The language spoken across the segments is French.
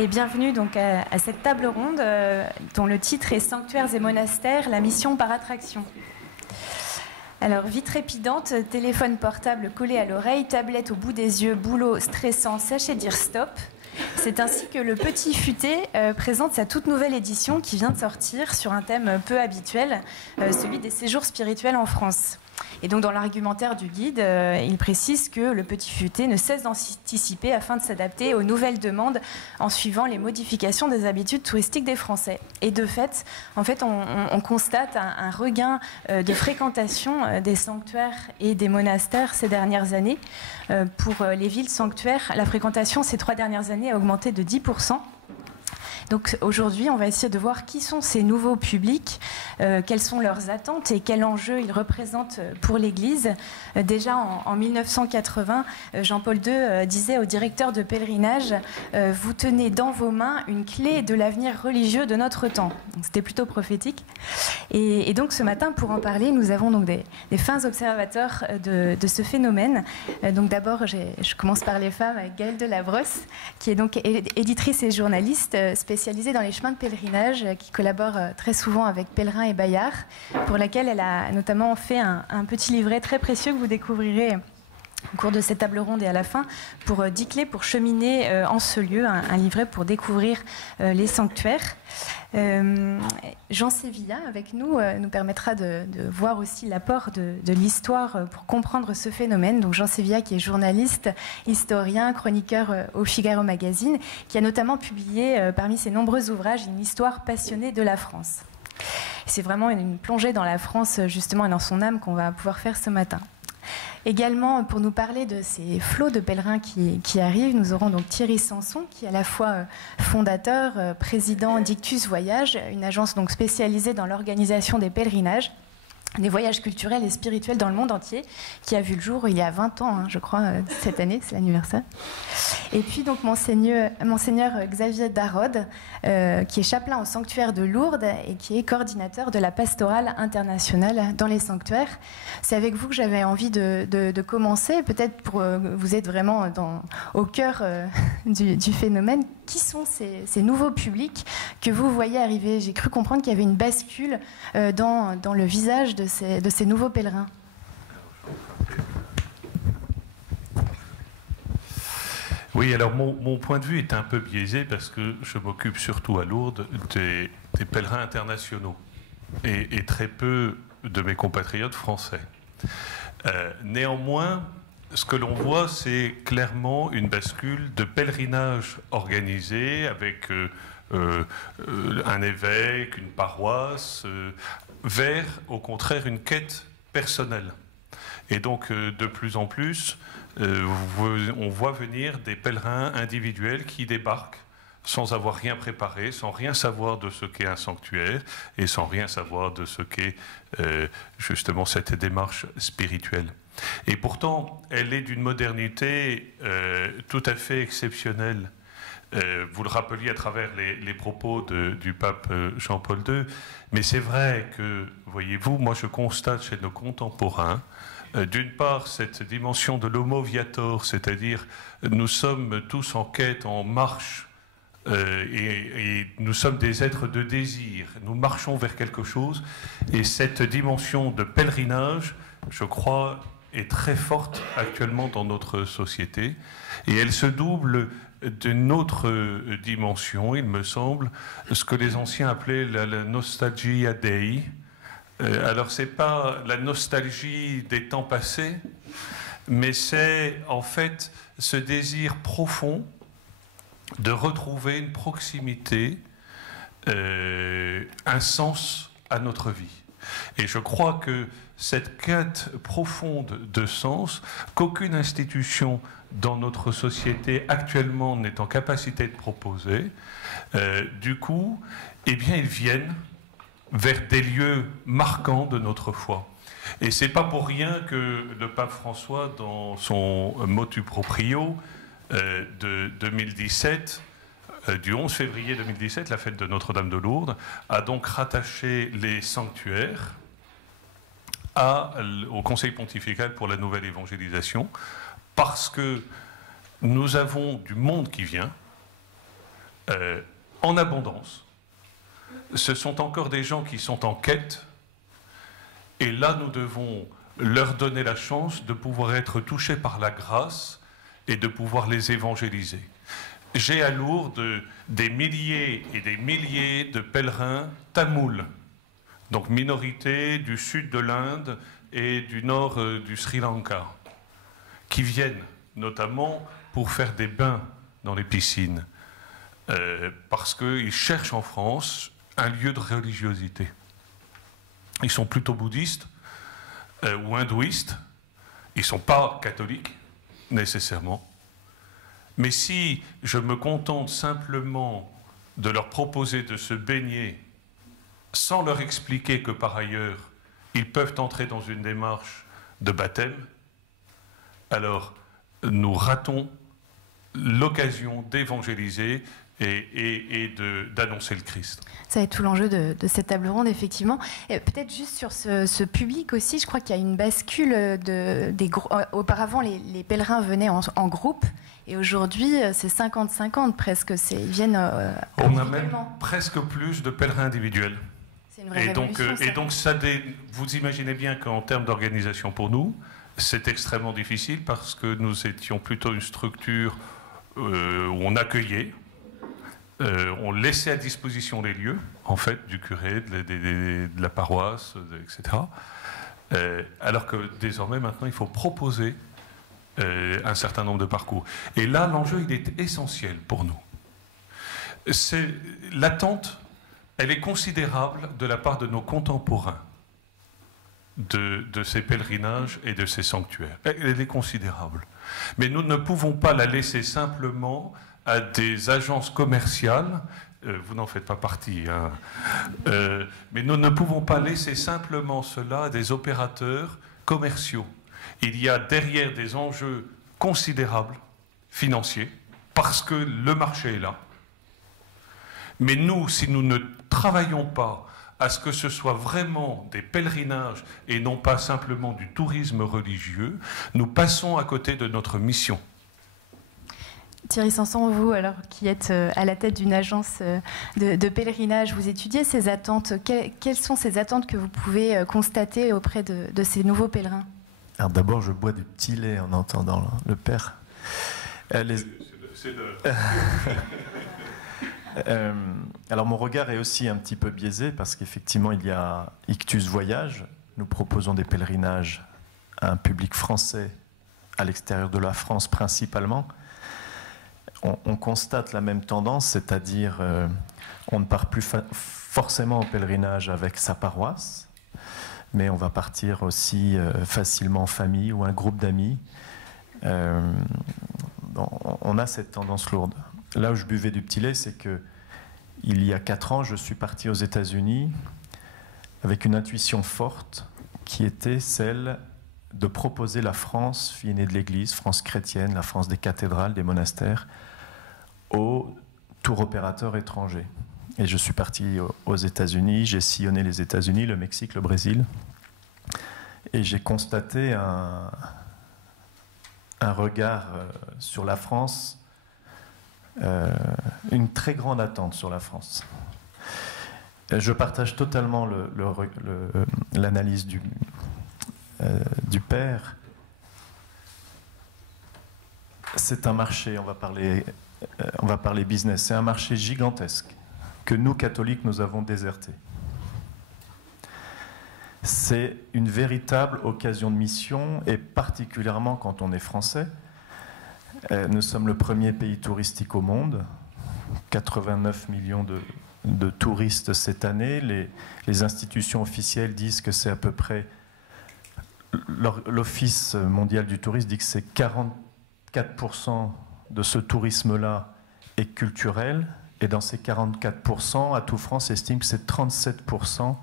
Et bienvenue donc à cette table ronde dont le titre est Sanctuaires et monastères, la mission par attraction. Alors, vie trépidante, téléphone portable collé à l'oreille, tablette au bout des yeux, boulot stressant, sachez dire stop. C'est ainsi que le Petit Futé présente sa toute nouvelle édition qui vient de sortir sur un thème peu habituel, celui des séjours spirituels en France. Et donc dans l'argumentaire du guide, il précise que le Petit Futé ne cesse d'anticiper afin de s'adapter aux nouvelles demandes en suivant les modifications des habitudes touristiques des Français. Et de fait, on constate un regain de fréquentation des sanctuaires et des monastères ces dernières années. Pour les villes sanctuaires, la fréquentation ces 3 dernières années a augmenté de 10%. Donc aujourd'hui, on va essayer de voir qui sont ces nouveaux publics, quelles sont leurs attentes et quel enjeu ils représentent pour l'Église. Déjà en 1980, Jean-Paul II disait au directeur de pèlerinage « Vous tenez dans vos mains une clé de l'avenir religieux de notre temps ». C'était plutôt prophétique. Et donc ce matin, pour en parler, nous avons donc des fins observateurs de ce phénomène. Donc d'abord, je commence par les femmes avec Gaëlle Delabrosse, qui est donc éditrice et journaliste spécialisée dans les chemins de pèlerinage, qui collabore très souvent avec Pèlerins et Bayard, pour laquelle elle a notamment fait un petit livret très précieux que vous découvrirez au cours de cette table ronde et à la fin, pour 10 clés pour cheminer en ce lieu, un livret pour découvrir les sanctuaires. Jean Sévilla, avec nous, nous permettra de voir aussi l'apport de l'histoire pour comprendre ce phénomène. Donc Jean Sévilla, qui est journaliste, historien, chroniqueur au Figaro Magazine, qui a notamment publié parmi ses nombreux ouvrages une histoire passionnée de la France. C'est vraiment une plongée dans la France, justement, et dans son âme qu'on va pouvoir faire ce matin. Également, pour nous parler de ces flots de pèlerins qui arrivent, nous aurons donc Thierry Sanson, qui est à la fois fondateur, président d'Ictus Voyage, une agence donc spécialisée dans l'organisation des pèlerinages, des voyages culturels et spirituels dans le monde entier, qui a vu le jour il y a 20 ans, je crois, cette année, c'est l'anniversaire. Et puis donc Monseigneur Xavier Darod, qui est chapelain au sanctuaire de Lourdes et qui est coordinateur de la pastorale internationale dans les sanctuaires. C'est avec vous que j'avais envie de commencer, peut-être pour vous êtes vraiment au cœur du phénomène. Qui sont ces nouveaux publics que vous voyez arriver? J'ai cru comprendre qu'il y avait une bascule dans le visage de ces nouveaux pèlerins. Oui, alors mon point de vue est un peu biaisé parce que je m'occupe surtout à Lourdes des pèlerins internationaux et très peu de mes compatriotes français. Néanmoins, ce que l'on voit, c'est clairement une bascule de pèlerinage organisé avec un évêque, une paroisse, vers, au contraire, une quête personnelle. Et donc, de plus en plus, on voit venir des pèlerins individuels qui débarquent sans avoir rien préparé, sans rien savoir de ce qu'est un sanctuaire et sans rien savoir de ce qu'est justement cette démarche spirituelle. Et pourtant, elle est d'une modernité tout à fait exceptionnelle. Vous le rappeliez à travers les propos du pape Jean-Paul II, mais c'est vrai que, voyez-vous, moi je constate chez nos contemporains, d'une part, cette dimension de l'homo viator, c'est-à-dire nous sommes tous en quête, en marche, et nous sommes des êtres de désir, nous marchons vers quelque chose, et cette dimension de pèlerinage, je crois, est très forte actuellement dans notre société, et elle se double d'une autre dimension, il me semble, ce que les anciens appelaient la nostalgia dei. Alors c'est pas la nostalgie des temps passés, mais c'est en fait ce désir profond de retrouver une proximité, un sens à notre vie. Et je crois que cette quête profonde de sens, qu'aucune institution dans notre société actuellement n'est en capacité de proposer, du coup, eh bien, ils viennent vers des lieux marquants de notre foi. Et c'est pas pour rien que le pape François, dans son motu proprio de 2017, du 11 février 2017, la fête de Notre-Dame de Lourdes, a donc rattaché les sanctuaires au Conseil pontifical pour la nouvelle évangélisation, parce que nous avons du monde qui vient, en abondance. Ce sont encore des gens qui sont en quête, et là nous devons leur donner la chance de pouvoir être touchés par la grâce et de pouvoir les évangéliser. J'ai à Lourdes des milliers et des milliers de pèlerins tamouls, donc minorité du sud de l'Inde et du nord du Sri Lanka, qui viennent notamment pour faire des bains dans les piscines, parce qu'ils cherchent en France un lieu de religiosité. Ils sont plutôt bouddhistes ou hindouistes, ils ne sont pas catholiques nécessairement, mais si je me contente simplement de leur proposer de se baigner sans leur expliquer que par ailleurs ils peuvent entrer dans une démarche de baptême, alors nous ratons l'occasion d'évangéliser et d'annoncer le Christ. Ça va être tout l'enjeu de cette table ronde, effectivement. Peut-être juste sur ce public aussi, je crois qu'il y a une bascule auparavant, les pèlerins venaient en groupe, et aujourd'hui, c'est 50-50 presque. Ils viennent on a même presque plus de pèlerins individuels. C'est une vraie révolution, et donc vous imaginez bien qu'en termes d'organisation pour nous, c'est extrêmement difficile parce que nous étions plutôt une structure où on accueillait, on laissait à disposition les lieux, en fait, du curé, de la paroisse, etc. Alors que désormais, maintenant, il faut proposer un certain nombre de parcours. Et là, l'enjeu, il est essentiel pour nous. L'attente, elle est considérable de la part de nos contemporains de ces pèlerinages et de ces sanctuaires. Elle est considérable. Mais nous ne pouvons pas la laisser simplement à des agences commerciales, vous n'en faites pas partie, hein, mais nous ne pouvons pas laisser simplement cela à des opérateurs commerciaux. Il y a derrière des enjeux considérables, financiers, parce que le marché est là. Mais nous, si nous ne travaillons pas à ce que ce soit vraiment des pèlerinages et non pas simplement du tourisme religieux, nous passons à côté de notre mission. Thierry Sanson, vous, alors, qui êtes à la tête d'une agence de pèlerinage, vous étudiez ces attentes. Quelles sont ces attentes que vous pouvez constater auprès de ces nouveaux pèlerins? Alors d'abord, je bois du petit lait en entendant le père. Alors mon regard est aussi un petit peu biaisé parce qu'effectivement il y a Ictus Voyage. Nous proposons des pèlerinages à un public français à l'extérieur de la France principalement. On constate la même tendance, c'est-à-dire on ne part plus forcément en pèlerinage avec sa paroisse, mais on va partir aussi facilement en famille ou un groupe d'amis. On a cette tendance lourde. Là où je buvais du petit lait, c'est que il y a 4 ans, je suis parti aux États-Unis avec une intuition forte qui était celle de proposer la France, fille aînée de l'Église, France chrétienne, la France des cathédrales, des monastères, aux tour opérateurs étrangers. Et je suis parti aux États-Unis, j'ai sillonné les États-Unis, le Mexique, le Brésil, et j'ai constaté un regard sur la France, une très grande attente sur la France. Je partage totalement l'analyse du père. C'est un marché, on va parler business, c'est un marché gigantesque que nous, catholiques, nous avons déserté. C'est une véritable occasion de mission, et particulièrement quand on est français. Nous sommes le premier pays touristique au monde, 89 millions de touristes cette année. Les institutions officielles disent que c'est à peu près, l'Office mondial du tourisme dit que c'est 44% de ce tourisme-là est culturel, et dans ces 44%, Atout France estime que c'est 37%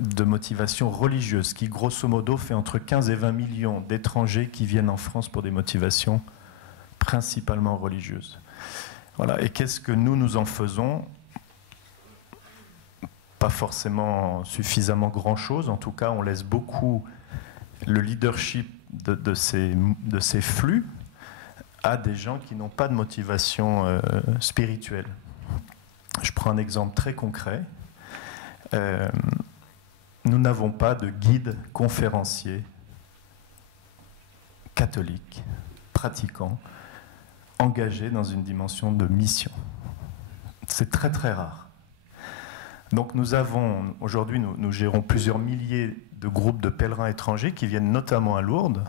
de motivation religieuse, qui grosso modo fait entre 15 et 20 millions d'étrangers qui viennent en France pour des motivations principalement religieuses. Voilà. Et qu'est-ce que nous en faisons? Pas forcément suffisamment grand-chose, en tout cas on laisse beaucoup le leadership de ces flux à des gens qui n'ont pas de motivation spirituelle. Je prends un exemple très concret. Nous n'avons pas de guide conférencier catholique, pratiquant, engagé dans une dimension de mission. C'est très très rare. Donc nous avons, aujourd'hui nous gérons plusieurs milliers de groupes de pèlerins étrangers qui viennent notamment à Lourdes.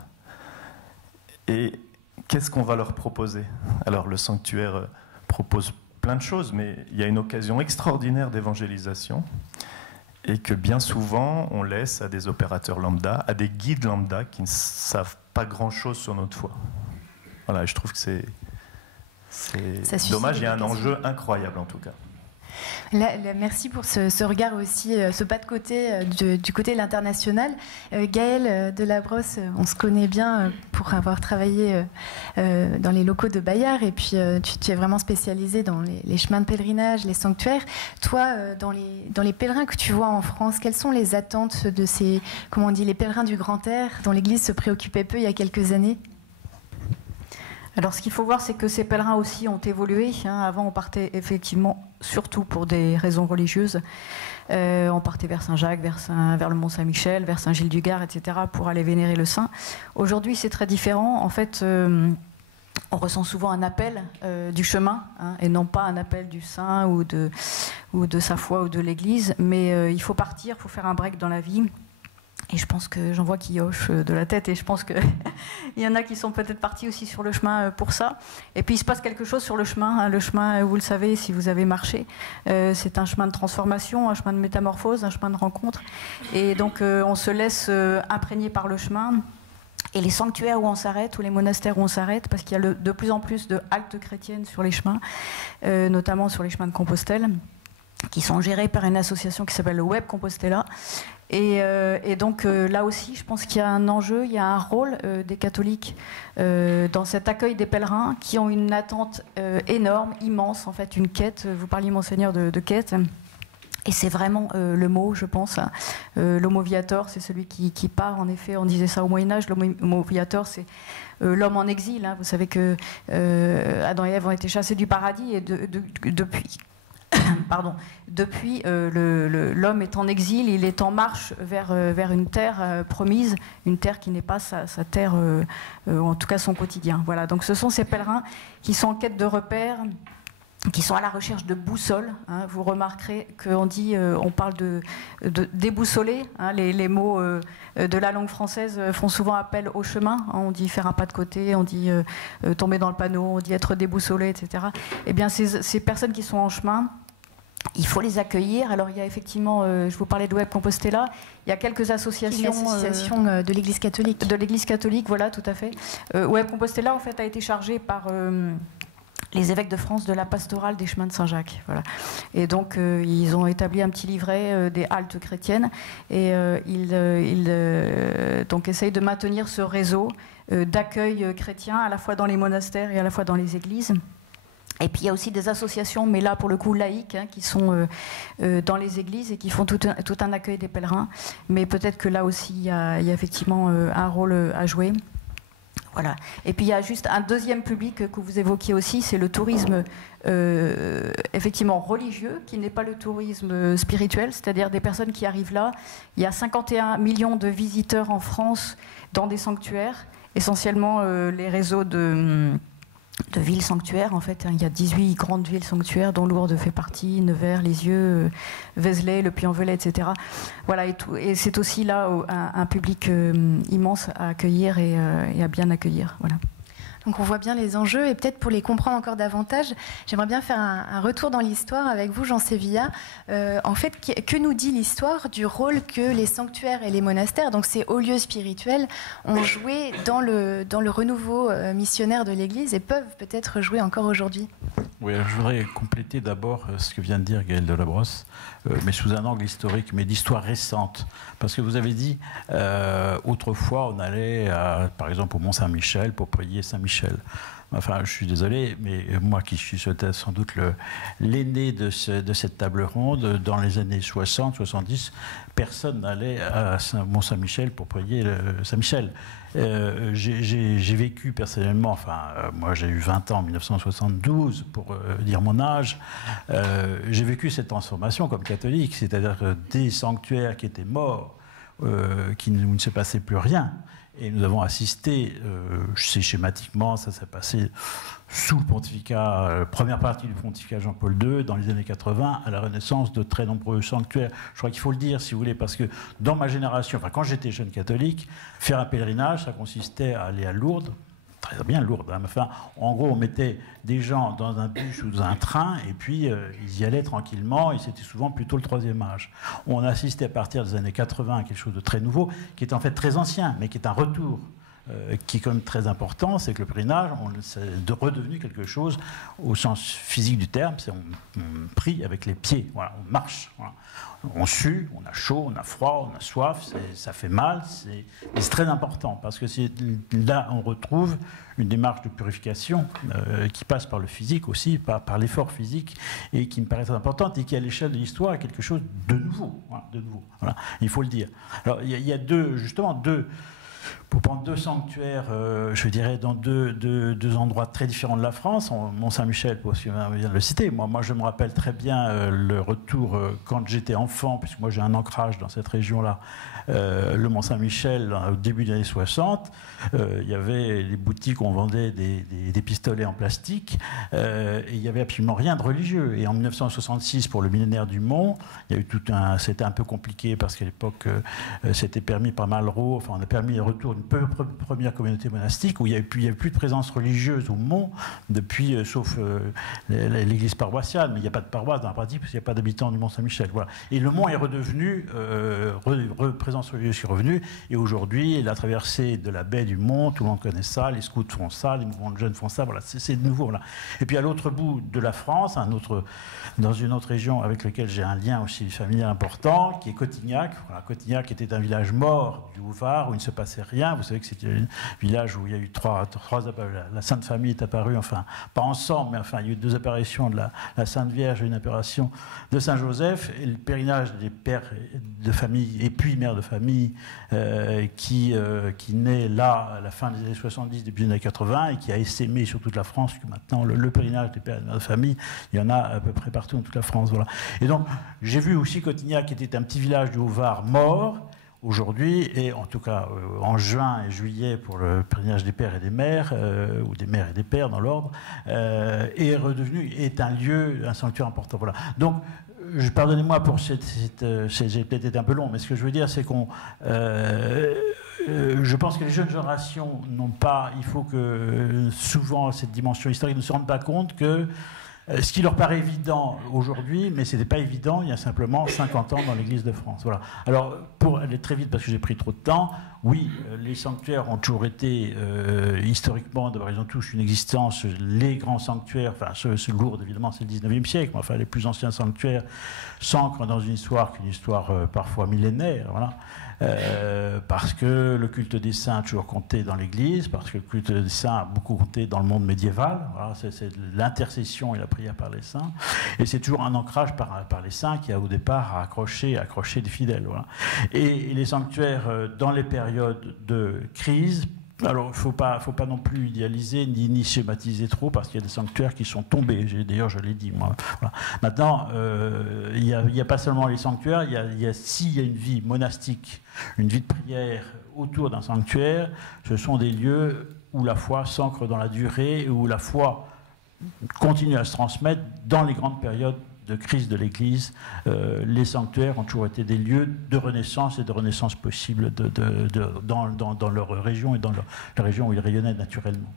Et qu'est-ce qu'on va leur proposer? Alors le sanctuaire propose plein de choses, mais il y a une occasion extraordinaire d'évangélisation et que bien souvent on laisse à des opérateurs lambda, à des guides lambda qui ne savent pas grand-chose sur notre foi. Voilà, je trouve que c'est dommage, il y a un enjeu incroyable en tout cas. Merci pour ce regard aussi, ce pas de côté du côté de l'international. Gaël Delabrosse, on se connaît bien pour avoir travaillé dans les locaux de Bayard, et puis tu es vraiment spécialisé dans les chemins de pèlerinage, les sanctuaires. Toi, dans les pèlerins que tu vois en France, quelles sont les attentes de ces, comment on dit, les pèlerins du grand air dont l'Église se préoccupait peu il y a quelques années? Alors ce qu'il faut voir, c'est que ces pèlerins aussi ont évolué. Avant, on partait effectivement surtout pour des raisons religieuses. On partait vers Saint-Jacques, vers le Mont-Saint-Michel, vers Saint-Gilles-du-Gard, etc. pour aller vénérer le saint. Aujourd'hui, c'est très différent. En fait, on ressent souvent un appel du chemin, et non pas un appel du saint ou de sa foi ou de l'Église. Mais il faut partir, il faut faire un break dans la vie. Et je pense que j'en vois qui hochent de la tête, et je pense qu'il y en a qui sont peut-être partis aussi sur le chemin pour ça. Et puis il se passe quelque chose sur le chemin. Le chemin, vous le savez, si vous avez marché, c'est un chemin de transformation, un chemin de métamorphose, un chemin de rencontre. Et donc on se laisse imprégner par le chemin. Et les sanctuaires où on s'arrête, ou les monastères où on s'arrête, parce qu'il y a de plus en plus de haltes chrétiennes sur les chemins, notamment sur les chemins de Compostelle, qui sont gérés par une association qui s'appelle le Web Compostela. Et donc là aussi, je pense qu'il y a un enjeu, il y a un rôle des catholiques dans cet accueil des pèlerins qui ont une attente énorme, immense, en fait, une quête. Vous parliez, Monseigneur, de quête. Et c'est vraiment le mot, je pense. L'homo viator, c'est celui qui part, en effet, on disait ça au Moyen-Âge, l'homo viator, c'est l'homme en exil. Vous savez que Adam et Ève ont été chassés du paradis, et depuis... Depuis, l'homme est en exil, il est en marche vers une terre promise, une terre qui n'est pas sa terre, ou en tout cas son quotidien. Voilà. Donc ce sont ces pèlerins qui sont en quête de repères, qui sont à la recherche de boussoles. Vous remarquerez on parle de déboussoler. Les mots de la langue française font souvent appel au chemin. On dit faire un pas de côté, on dit tomber dans le panneau, on dit être déboussolé, etc. Eh bien, ces personnes qui sont en chemin, il faut les accueillir. Alors il y a effectivement, je vous parlais de Web Compostela, il y a quelques associations. Une association de l'Église catholique. De l'Église catholique, voilà, tout à fait. Web Compostela, en fait, a été chargé par les évêques de France de la pastorale des chemins de Saint-Jacques. Voilà. Et donc ils ont établi un petit livret des haltes chrétiennes, et ils donc essayent de maintenir ce réseau d'accueil chrétien à la fois dans les monastères et à la fois dans les églises. Et puis il y a aussi des associations, mais là pour le coup laïques, qui sont dans les églises et qui font tout un accueil des pèlerins. Mais peut-être que là aussi il y a effectivement un rôle à jouer. Voilà. Et puis il y a juste un deuxième public que vous évoquiez aussi, c'est le tourisme effectivement religieux, qui n'est pas le tourisme spirituel, c'est-à-dire des personnes qui arrivent là. Il y a 51 millions de visiteurs en France dans des sanctuaires, essentiellement les réseaux de villes sanctuaires. En fait, il y a 18 grandes villes sanctuaires dont Lourdes fait partie, Nevers, Lisieux, Vézelay, le Puy-en-Velay, etc. Voilà, et c'est aussi là un public immense à accueillir et à bien accueillir. Voilà. Donc on voit bien les enjeux, et peut-être pour les comprendre encore davantage, j'aimerais bien faire un retour dans l'histoire avec vous, Jean Sévilla. En fait, que nous dit l'histoire du rôle que les sanctuaires et les monastères, donc ces hauts lieux spirituels, ont joué dans le renouveau missionnaire de l'Église, et peuvent peut-être jouer encore aujourd'hui? Oui, je voudrais compléter d'abord ce que vient de dire Gaël Delabrosse, mais sous un angle historique, mais d'histoire récente. Parce que vous avez dit, autrefois, on allait, par exemple, au Mont-Saint-Michel pour prier Saint-Michel. Enfin, je suis désolé, mais moi qui suis sans doute l'aîné de cette table ronde, dans les années 60, 70, personne n'allait à Mont-Saint-Michel pour prier Saint-Michel. J'ai vécu personnellement, moi j'ai eu 20 ans en 1972, pour dire mon âge, j'ai vécu cette transformation comme catholique, c'est-à-dire des sanctuaires qui étaient morts, où il ne se passait plus rien. Et nous avons assisté, je sais schématiquement, ça s'est passé sous le pontificat, première partie du pontificat Jean-Paul II, dans les années 80, à la renaissance de très nombreux sanctuaires. Je crois qu'il faut le dire, si vous voulez, parce que dans ma génération, quand j'étais jeune catholique, faire un pèlerinage, ça consistait à aller à Lourdes, très bien Lourdes, hein, en gros, on mettait des gens dans un bus ou dans un train, et puis ils y allaient tranquillement, et c'était souvent plutôt le troisième âge. On assistait à partir des années 80 à quelque chose de très nouveau, qui est en fait très ancien, mais qui est un retour, qui est quand même très important, c'est que le pèlerinage, c'est redevenu quelque chose au sens physique du terme, c'est on prie avec les pieds, voilà, on marche, voilà. On sue, on a chaud, on a froid, on a soif, ça fait mal, et c'est très important, parce que là on retrouve une démarche de purification qui passe par le physique aussi, par l'effort physique, et qui me paraît très importante, et qui à l'échelle de l'histoire est quelque chose de nouveau, voilà, voilà, il faut le dire. Alors il y a deux pour prendre deux sanctuaires, je dirais, dans deux endroits très différents de la France, Mont-Saint-Michel, pour le citer. Moi, je me rappelle très bien le retour quand j'étais enfant, puisque moi j'ai un ancrage dans cette région-là, le Mont-Saint-Michel, au début des années 60, il y avait les boutiques où on vendait des pistolets en plastique, et il n'y avait absolument rien de religieux. Et en 1966, pour le millénaire du Mont, il y a eu c'était un peu compliqué, parce qu'à l'époque, c'était permis par Malraux, enfin on a permis le retour d'une première communauté monastique où il n'y avait plus de présence religieuse au Mont, depuis, sauf l'église paroissiale, mais il n'y a pas de paroisse dans la pratique, parce qu'il n'y a pas d'habitants du Mont-Saint-Michel. Voilà. Et le Mont est redevenu, présence religieuse qui est revenue, et aujourd'hui, la traversée de la baie du Mont, tout le monde connaît ça, les scouts font ça, les mouvements de jeunes font ça, voilà, c'est de nouveau. Voilà. Et puis à l'autre bout de la France, dans une autre région avec laquelle j'ai un lien aussi familial important, qui est Cotignac. Voilà, Cotignac était un village mort du Haut-Var, où il ne se passait rien. Vous savez que c'était un village où il y a eu la Sainte Famille est apparue, enfin, pas ensemble, mais enfin, il y a eu deux apparitions de la Sainte Vierge et une apparition de Saint Joseph, et le pèlerinage des pères de famille, et puis mères de famille, qui naît là, à la fin des années 70, début des années 80, et qui a essaimé sur toute la France, que maintenant, le pèlerinage des pères et mères de famille, il y en a à peu près partout dans toute la France. Voilà. Et donc, j'ai vu aussi Cotignac, qui était un petit village du Haut-Var mort, aujourd'hui, et en tout cas en juin et juillet pour le pèlerinage des pères et des mères, ou des mères et des pères dans l'ordre, est un lieu, un sanctuaire important. Voilà. Donc, pardonnez-moi pour j'ai peut-être été un peu long, mais ce que je veux dire, c'est je pense que les jeunes générations n'ont pas, il faut que souvent cette dimension historique ne se rendent pas compte que ce qui leur paraît évident aujourd'hui, mais ce n'était pas évident il y a simplement 50 ans dans l'Église de France. Voilà. Alors, pour aller très vite, parce que j'ai pris trop de temps, oui, les sanctuaires ont toujours été, historiquement, d'abord ils ont tous une existence, les grands sanctuaires, enfin ceux Lourdes évidemment c'est le 19e siècle, mais enfin les plus anciens sanctuaires s'ancrent dans une histoire qui est une histoire parfois millénaire, voilà. Parce que le culte des saints a toujours compté dans l'Église, parce que le culte des saints a beaucoup compté dans le monde médiéval. Voilà, c'est l'intercession et la prière par les saints. Et c'est toujours un ancrage par les saints qui a au départ accroché des fidèles. Voilà. Et les sanctuaires, dans les périodes de crise, alors, il ne faut pas non plus idéaliser ni schématiser trop, parce qu'il y a des sanctuaires qui sont tombés. D'ailleurs, je l'ai dit, moi. Voilà. Maintenant, il n'y a pas seulement les sanctuaires, s'il y a une vie monastique, une vie de prière autour d'un sanctuaire, ce sont des lieux où la foi s'ancre dans la durée, où la foi continue à se transmettre dans les grandes périodes de crise de l'Église. Les sanctuaires ont toujours été des lieux de renaissance et de renaissance possible dans leur région et dans la région où ils rayonnaient naturellement.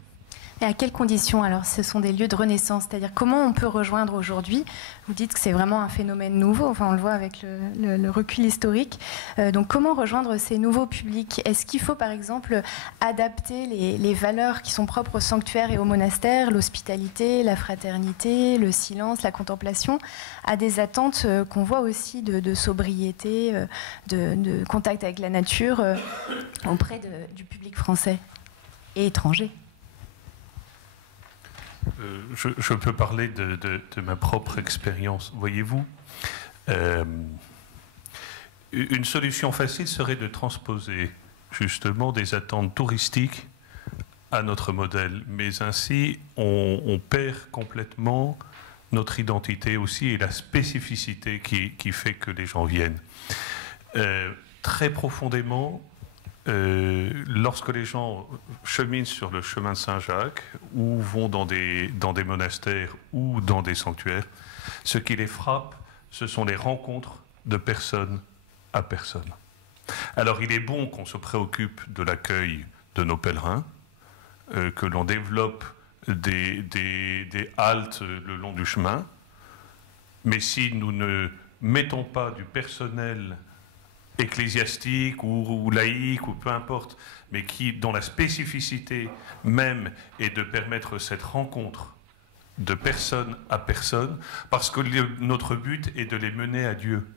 Et à quelles conditions alors ce sont des lieux de renaissance? C'est-à-dire comment on peut rejoindre aujourd'hui? Vous dites que c'est vraiment un phénomène nouveau, enfin on le voit avec le recul historique. Donc comment rejoindre ces nouveaux publics? Est-ce qu'il faut par exemple adapter les valeurs qui sont propres au sanctuaire et au monastère, l'hospitalité, la fraternité, le silence, la contemplation, à des attentes qu'on voit aussi de sobriété, de contact avec la nature auprès du public français et étranger? je peux parler de ma propre expérience. Voyez-vous, une solution facile serait de transposer justement des attentes touristiques à notre modèle. Mais ainsi, on perd complètement notre identité aussi et la spécificité qui fait que les gens viennent. Très profondément, lorsque les gens cheminent sur le chemin de Saint-Jacques ou vont dans des monastères ou dans des sanctuaires, ce qui les frappe, ce sont les rencontres de personne à personne. Alors il est bon qu'on se préoccupe de l'accueil de nos pèlerins, que l'on développe des haltes le long du chemin, mais si nous ne mettons pas du personnel ecclésiastique ou laïque ou peu importe, mais dont la spécificité même est de permettre cette rencontre de personne à personne, parce que notre but est de les mener à Dieu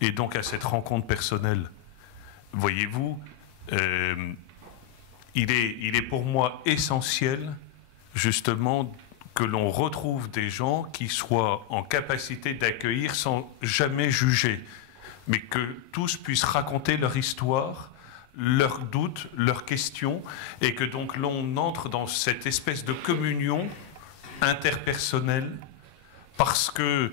et donc à cette rencontre personnelle. Voyez-vous, il est pour moi essentiel justement que l'on retrouve des gens qui soient en capacité d'accueillir sans jamais juger, mais que tous puissent raconter leur histoire, leurs doutes, leurs questions, et que donc l'on entre dans cette espèce de communion interpersonnelle, parce que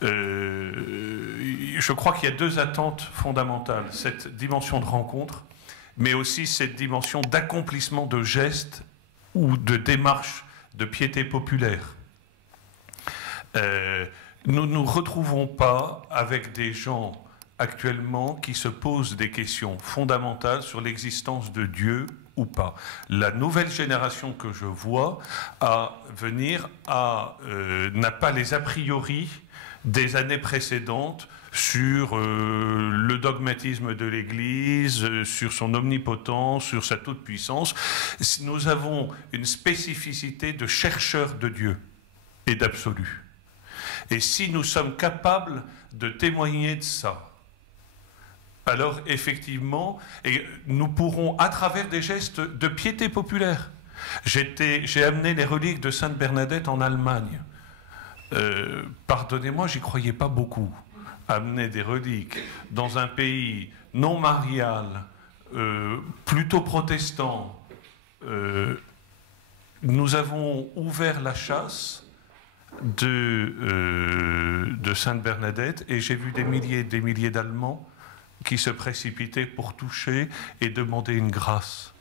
je crois qu'il y a deux attentes fondamentales, cette dimension de rencontre, mais aussi cette dimension d'accomplissement de gestes ou de démarches de piété populaire. Nous ne nous retrouvons pas avec des gens actuellement qui se posent des questions fondamentales sur l'existence de Dieu ou pas. La nouvelle génération que je vois à venir n'a pas les a priori des années précédentes sur le dogmatisme de l'Église, sur son omnipotence, sur sa toute-puissance. Nous avons une spécificité de chercheurs de Dieu et d'absolu. Et si nous sommes capables de témoigner de ça, alors effectivement, nous pourrons, à travers des gestes de piété populaire, j'ai amené les reliques de Sainte Bernadette en Allemagne. Pardonnez-moi, j'y croyais pas beaucoup. Amener des reliques dans un pays non marial, plutôt protestant, nous avons ouvert la chasse de Sainte Bernadette et j'ai vu des milliers d'Allemands qui se précipitaient pour toucher et demander une grâce.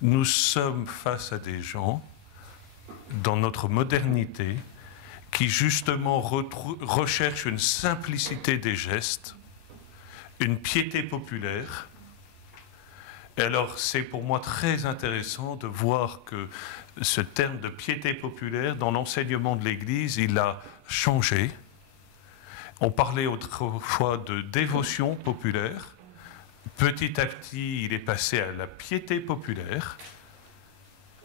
Nous sommes face à des gens, dans notre modernité, qui justement recherchent une simplicité des gestes, une piété populaire. Et alors c'est pour moi très intéressant de voir que ce terme de piété populaire, dans l'enseignement de l'Église, il a changé. On parlait autrefois de dévotion populaire. Petit à petit, il est passé à la piété populaire,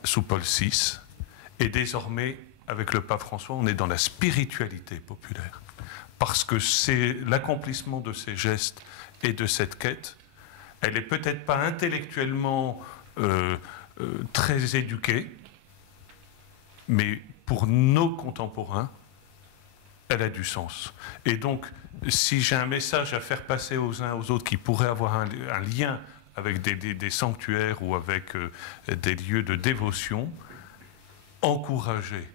sous Paul VI, et désormais, avec le pape François, on est dans la spiritualité populaire. Parce que c'est l'accomplissement de ces gestes et de cette quête, elle n'est peut-être pas intellectuellement très éduquée, mais pour nos contemporains, elle a du sens. Et donc, si j'ai un message à faire passer aux uns aux autres qui pourrait avoir un lien avec des sanctuaires ou avec des lieux de dévotion, encourager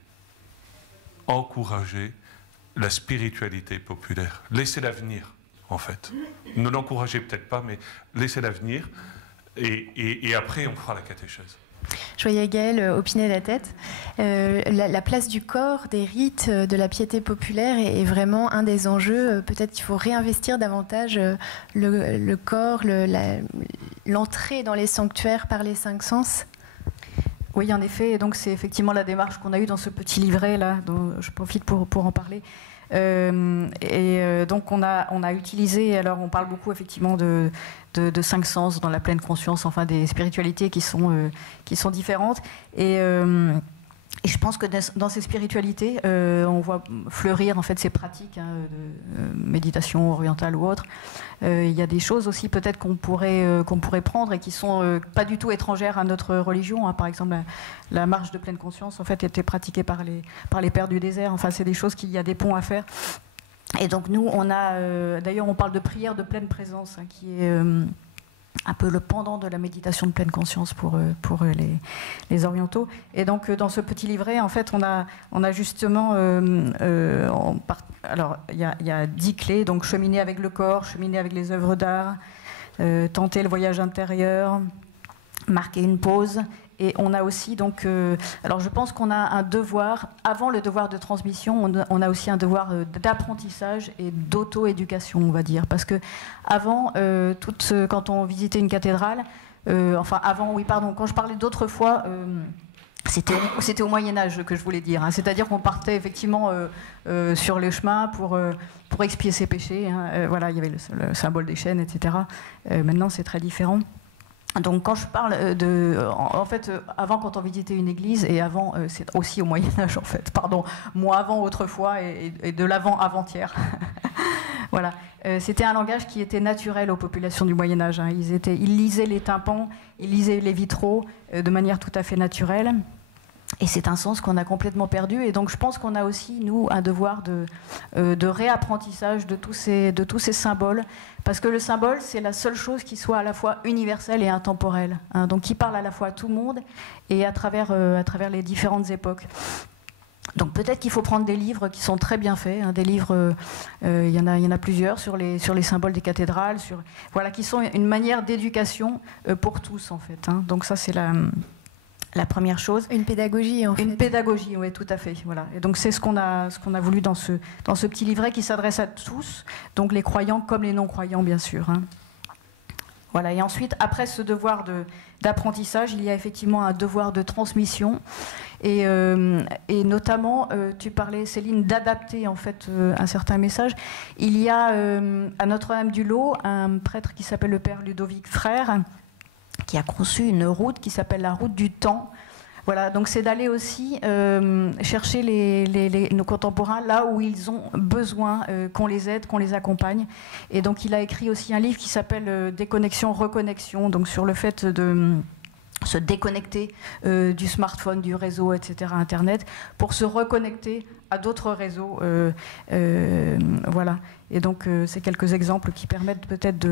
la spiritualité populaire. Laissez-la venir, en fait. Ne l'encouragez peut-être pas, mais laissez-la venir. Et après, on fera la catéchèse. Je voyais Gaëlle opiner la tête. La place du corps, des rites, de la piété populaire est vraiment un des enjeux. Peut-être qu'il faut réinvestir davantage le corps, l'entrée dans les sanctuaires par les cinq sens. Oui, en effet. Et donc, c'est effectivement la démarche qu'on a eue dans ce petit livret-là, dont je profite pour en parler. Donc, on a utilisé, alors on parle beaucoup effectivement de cinq sens dans la pleine conscience, enfin des spiritualités qui sont différentes. Et Et je pense que dans ces spiritualités, on voit fleurir en fait ces pratiques de méditation orientale ou autre. Il y a des choses aussi peut-être qu'on pourrait prendre et qui sont pas du tout étrangères à notre religion. Hein. Par exemple, la marche de pleine conscience en fait était pratiquée par les pères du désert. Enfin, c'est des choses qu'il y a des ponts à faire. Et donc nous, on a d'ailleurs on parle de prière de pleine présence, hein, qui est un peu le pendant de la méditation de pleine conscience pour les orientaux. Et donc dans ce petit livret, en fait, on a justement, alors il y a 10 clés, donc cheminer avec le corps, cheminer avec les œuvres d'art, tenter le voyage intérieur, marquer une pause. Et on a aussi donc, alors je pense qu'on a un devoir, avant le devoir de transmission, on a aussi un devoir d'apprentissage et d'auto-éducation, on va dire, parce que avant, quand on visitait une cathédrale, quand je parlais d'autrefois, c'était au Moyen-Âge que je voulais dire, hein, c'est-à-dire qu'on partait effectivement sur les chemins pour expier ses péchés, hein, voilà, il y avait le symbole des chaînes, etc. Maintenant, c'est très différent. Donc quand je parle en fait, avant quand on visitait une église, et avant, c'est aussi au Moyen-Âge en fait, pardon, moi avant autrefois et de l'avant-avant-hier. Voilà, c'était un langage qui était naturel aux populations du Moyen-Âge. Hein. Ils lisaient les tympans, ils lisaient les vitraux de manière tout à fait naturelle. Et c'est un sens qu'on a complètement perdu. Et donc je pense qu'on a aussi, nous, un devoir de réapprentissage de tous ces symboles. Parce que le symbole, c'est la seule chose qui soit à la fois universelle et intemporelle. Hein, donc qui parle à la fois à tout le monde et à travers les différentes époques. Donc peut-être qu'il faut prendre des livres qui sont très bien faits, hein, des livres, il y en a plusieurs sur les symboles des cathédrales, voilà, qui sont une manière d'éducation pour tous en fait. Hein. Donc ça c'est la première chose. Une pédagogie, en fait. Une pédagogie, oui, tout à fait. Voilà. Et donc c'est ce qu'on a voulu dans ce petit livret qui s'adresse à tous, donc les croyants comme les non-croyants, bien sûr. Hein. Voilà. Et ensuite, après ce devoir d'apprentissage, il y a effectivement un devoir de transmission. Et notamment, tu parlais, Céline, d'adapter en fait un certain message. Il y a à Notre-Dame-du-Lot un prêtre qui s'appelle le père Ludovic Frère, qui a conçu une route qui s'appelle la route du temps. Voilà, donc c'est d'aller aussi chercher nos contemporains là où ils ont besoin qu'on les aide, qu'on les accompagne. Et donc il a écrit aussi un livre qui s'appelle Déconnexion, reconnexion, donc sur le fait de se déconnecter du smartphone, du réseau, etc., Internet, pour se reconnecter à d'autres réseaux. Voilà. Et donc c'est quelques exemples qui permettent peut-être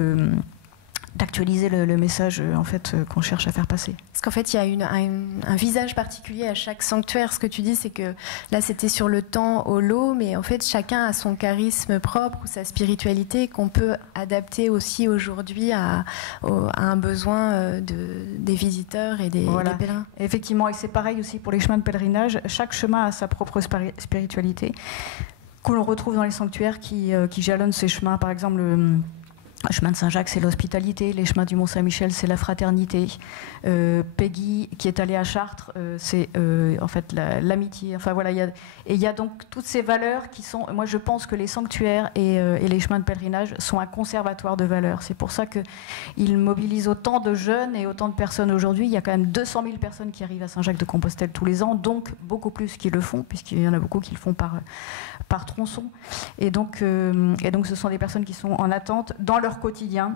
d'actualiser le message en fait, qu'on cherche à faire passer. Parce qu'en fait, il y a un visage particulier à chaque sanctuaire. Ce que tu dis, c'est que là, c'était sur le temps au lot, mais en fait, chacun a son charisme propre ou sa spiritualité qu'on peut adapter aussi aujourd'hui à un besoin des visiteurs et des pèlerins. Effectivement, et c'est pareil aussi pour les chemins de pèlerinage. Chaque chemin a sa propre spiritualité que l'on retrouve dans les sanctuaires qui jalonnent ces chemins. Par exemple, le chemin de Saint-Jacques, c'est l'hospitalité. Les chemins du Mont-Saint-Michel, c'est la fraternité. Peggy, qui est allée à Chartres, c'est en fait l'amitié. Enfin voilà, il y a donc toutes ces valeurs qui sont. Moi, je pense que les sanctuaires et les chemins de pèlerinage sont un conservatoire de valeurs. C'est pour ça qu'ils mobilisent autant de jeunes et autant de personnes aujourd'hui. Il y a quand même 200 000 personnes qui arrivent à Saint-Jacques-de-Compostelle tous les ans, donc beaucoup plus qui le font, puisqu'il y en a beaucoup qui le font par tronçon. Et donc, ce sont des personnes qui sont en attente dans leur quotidien.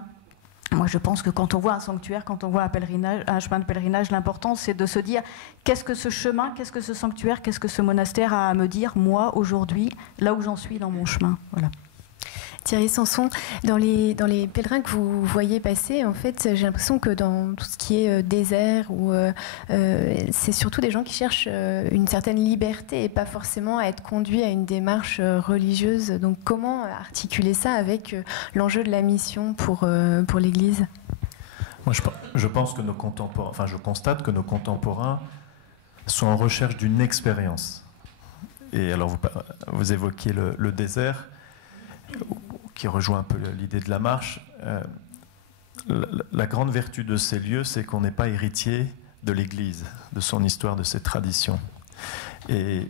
Moi, je pense que quand on voit un sanctuaire, quand on voit un chemin de pèlerinage, l'important, c'est de se dire qu'est-ce que ce chemin, qu'est-ce que ce sanctuaire, qu'est-ce que ce monastère a à me dire, moi, aujourd'hui, là où j'en suis dans mon chemin. Voilà. Thierry Sanson, dans les pèlerins que vous voyez passer, en fait, j'ai l'impression que dans tout ce qui est désert, c'est surtout des gens qui cherchent une certaine liberté et pas forcément à être conduits à une démarche religieuse. Donc comment articuler ça avec l'enjeu de la mission pour l'Église ? Moi, je pense que nos contemporains, enfin, je constate que nos contemporains sont en recherche d'une expérience. Et alors, vous évoquiez le désert, qui rejoint un peu l'idée de la marche. La grande vertu de ces lieux, c'est qu'on n'est pas héritier de l'Église, de son histoire, de ses traditions. Et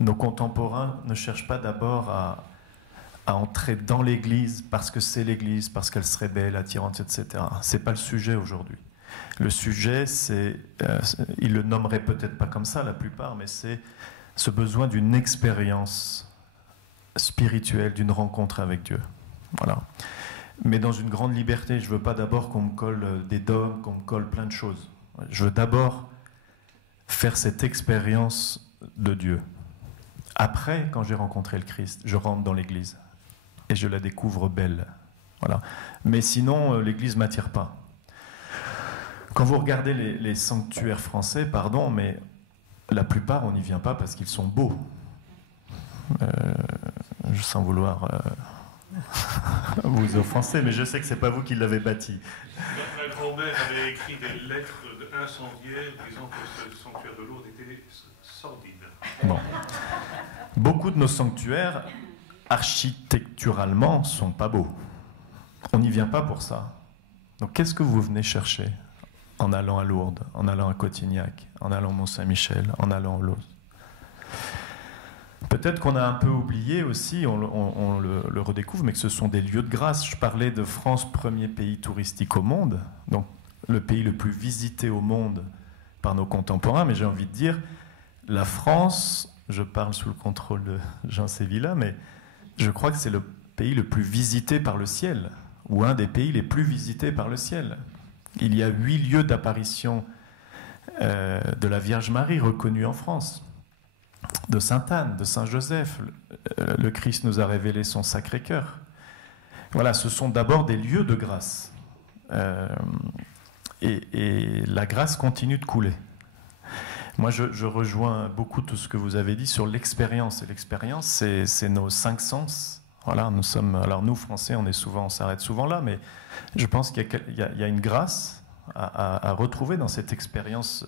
nos contemporains ne cherchent pas d'abord à entrer dans l'Église parce que c'est l'Église, parce qu'elle serait belle, attirante, etc. Ce n'est pas le sujet aujourd'hui. Le sujet, ils le nommeraient peut-être pas comme ça la plupart, mais c'est ce besoin d'une expérience spirituelle, d'une rencontre avec Dieu. Voilà. Mais dans une grande liberté, je veux pas d'abord qu'on me colle des dogmes, qu'on me colle plein de choses. Je veux d'abord faire cette expérience de Dieu. Après, quand j'ai rencontré le Christ, je rentre dans l'Église et je la découvre belle. Voilà. Mais sinon, l'Église ne m'attire pas. Quand vous regardez les sanctuaires français, pardon, mais la plupart, on n'y vient pas parce qu'ils sont beaux. Sans vouloir vous offenser, mais je sais que ce n'est pas vous qui l'avez bâti. Ma grand-mère avait écrit des lettres incendiaires disant que ce sanctuaire de Lourdes était sordide. Bon. Beaucoup de nos sanctuaires, architecturalement, sont pas beaux. On n'y vient pas pour ça. Donc qu'est-ce que vous venez chercher en allant à Lourdes, en allant à Cotignac, en allant au Mont-Saint-Michel, en allant au Los? Peut-être qu'on a un peu oublié aussi, on le redécouvre, mais que ce sont des lieux de grâce. Je parlais de France, premier pays touristique au monde, donc le pays le plus visité au monde par nos contemporains, mais j'ai envie de dire, la France, je parle sous le contrôle de Jean Sévilla, mais je crois que c'est le pays le plus visité par le ciel, ou un des pays les plus visités par le ciel. Il y a 8 lieux d'apparition de la Vierge Marie reconnus en France. De Sainte-Anne, de Saint-Joseph, le Christ nous a révélé son Sacré-Cœur. Voilà, ce sont d'abord des lieux de grâce. Et la grâce continue de couler. Moi, je rejoins beaucoup tout ce que vous avez dit sur l'expérience. Et l'expérience, c'est nos 5 sens. Voilà, alors nous, Français, on s'arrête souvent là, mais je pense qu'il y a une grâce à retrouver dans cette expérience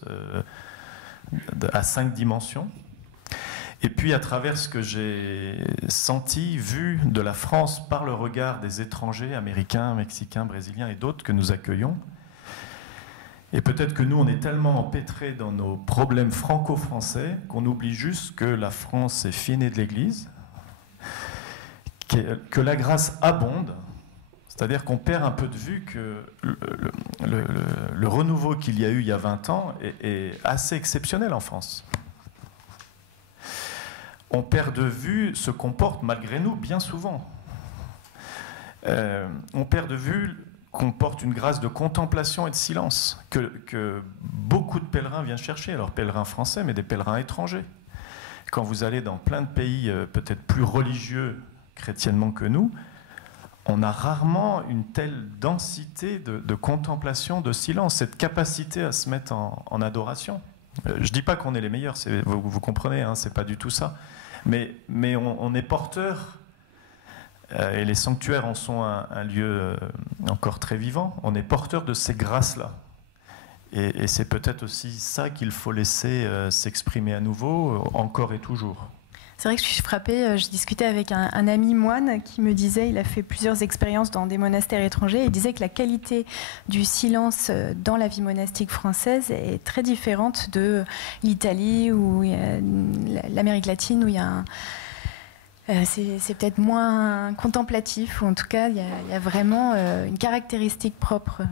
à 5 dimensions. Et puis à travers ce que j'ai senti, vu de la France par le regard des étrangers, américains, mexicains, brésiliens et d'autres que nous accueillons, et peut-être que nous on est tellement empêtrés dans nos problèmes franco-français qu'on oublie juste que la France est fille née de l'Église, que la grâce abonde, c'est-à-dire qu'on perd un peu de vue que le renouveau qu'il y a eu il y a 20 ans est assez exceptionnel en France. On perd de vue ce qu'on porte malgré nous bien souvent. On perd de vue qu'on porte une grâce de contemplation et de silence que beaucoup de pèlerins viennent chercher, alors pèlerins français mais des pèlerins étrangers. Quand vous allez dans plein de pays peut-être plus religieux chrétiennement que nous, on a rarement une telle densité de contemplation, de silence, cette capacité à se mettre en adoration. Je ne dis pas qu'on est les meilleurs, vous comprenez, hein, c'est pas du tout ça. Mais on est porteur, et les sanctuaires en sont un lieu encore très vivant, on est porteur de ces grâces-là. Et c'est peut-être aussi ça qu'il faut laisser s'exprimer à nouveau, encore et toujours. C'est vrai que je suis frappée, je discutais avec un ami moine qui me disait, il a fait plusieurs expériences dans des monastères étrangers, il disait que la qualité du silence dans la vie monastique française est très différente de l'Italie ou l'Amérique latine où il y a c'est peut-être moins contemplatif, ou en tout cas il y a vraiment une caractéristique propre.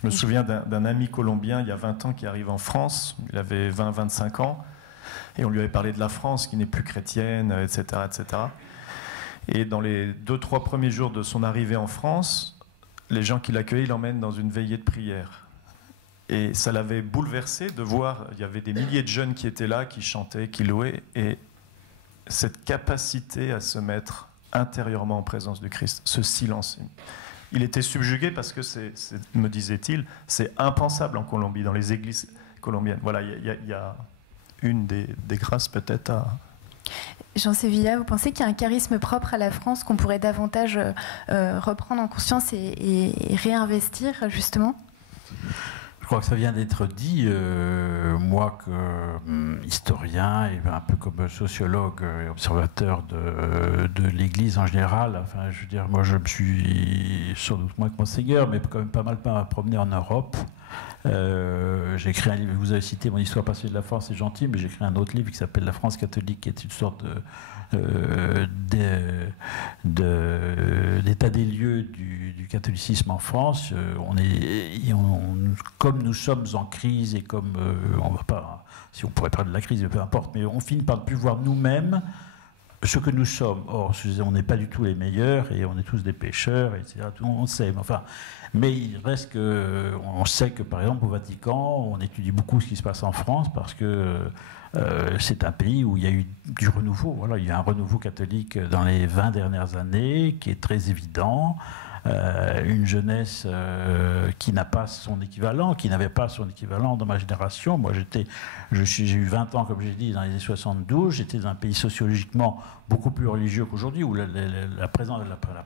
Je me souviens d'un ami colombien il y a 20 ans qui arrive en France, il avait 20-25 ans, et on lui avait parlé de la France qui n'est plus chrétienne, etc., etc. Et dans les 2-3 premiers jours de son arrivée en France, les gens qui l'accueillaient l'emmènent dans une veillée de prière. Et ça l'avait bouleversé de voir, il y avait des milliers de jeunes qui étaient là, qui chantaient, qui louaient, et cette capacité à se mettre intérieurement en présence du Christ, ce silence. Il était subjugué parce que, me disait-il, c'est impensable en Colombie, dans les églises colombiennes. Voilà, il y a une des grâces peut-être à... Jean Sévilla, vous pensez qu'il y a un charisme propre à la France qu'on pourrait davantage reprendre en conscience et réinvestir justement ? Je crois que ça vient d'être dit. Moi, historien et un peu comme sociologue et observateur de l'Église en général, enfin, je veux dire, moi je me suis sans doute moins que Monseigneur, mais quand même pas mal promené en Europe. J'ai écrit un livre, vous avez cité mon histoire passée de la France, c'est gentil, mais j'ai écrit un autre livre qui s'appelle La France catholique, qui est une sorte d'état des lieux du catholicisme en France. Comme nous sommes en crise et comme on va pas, si on pourrait parler de la crise, peu importe, mais on finit par ne plus voir nous-mêmes ce que nous sommes. Or, on n'est pas du tout les meilleurs et on est tous des pécheurs, etc. Tout le monde sait. Mais il reste qu'on sait que, par exemple, au Vatican, on étudie beaucoup ce qui se passe en France parce que c'est un pays où il y a eu du renouveau. Voilà, il y a eu un renouveau catholique dans les 20 dernières années qui est très évident. Une jeunesse qui n'a pas son équivalent, qui n'avait pas son équivalent dans ma génération. Moi, j'ai eu 20 ans, comme j'ai dit, dans les années 72. J'étais dans un pays sociologiquement beaucoup plus religieux qu'aujourd'hui, où la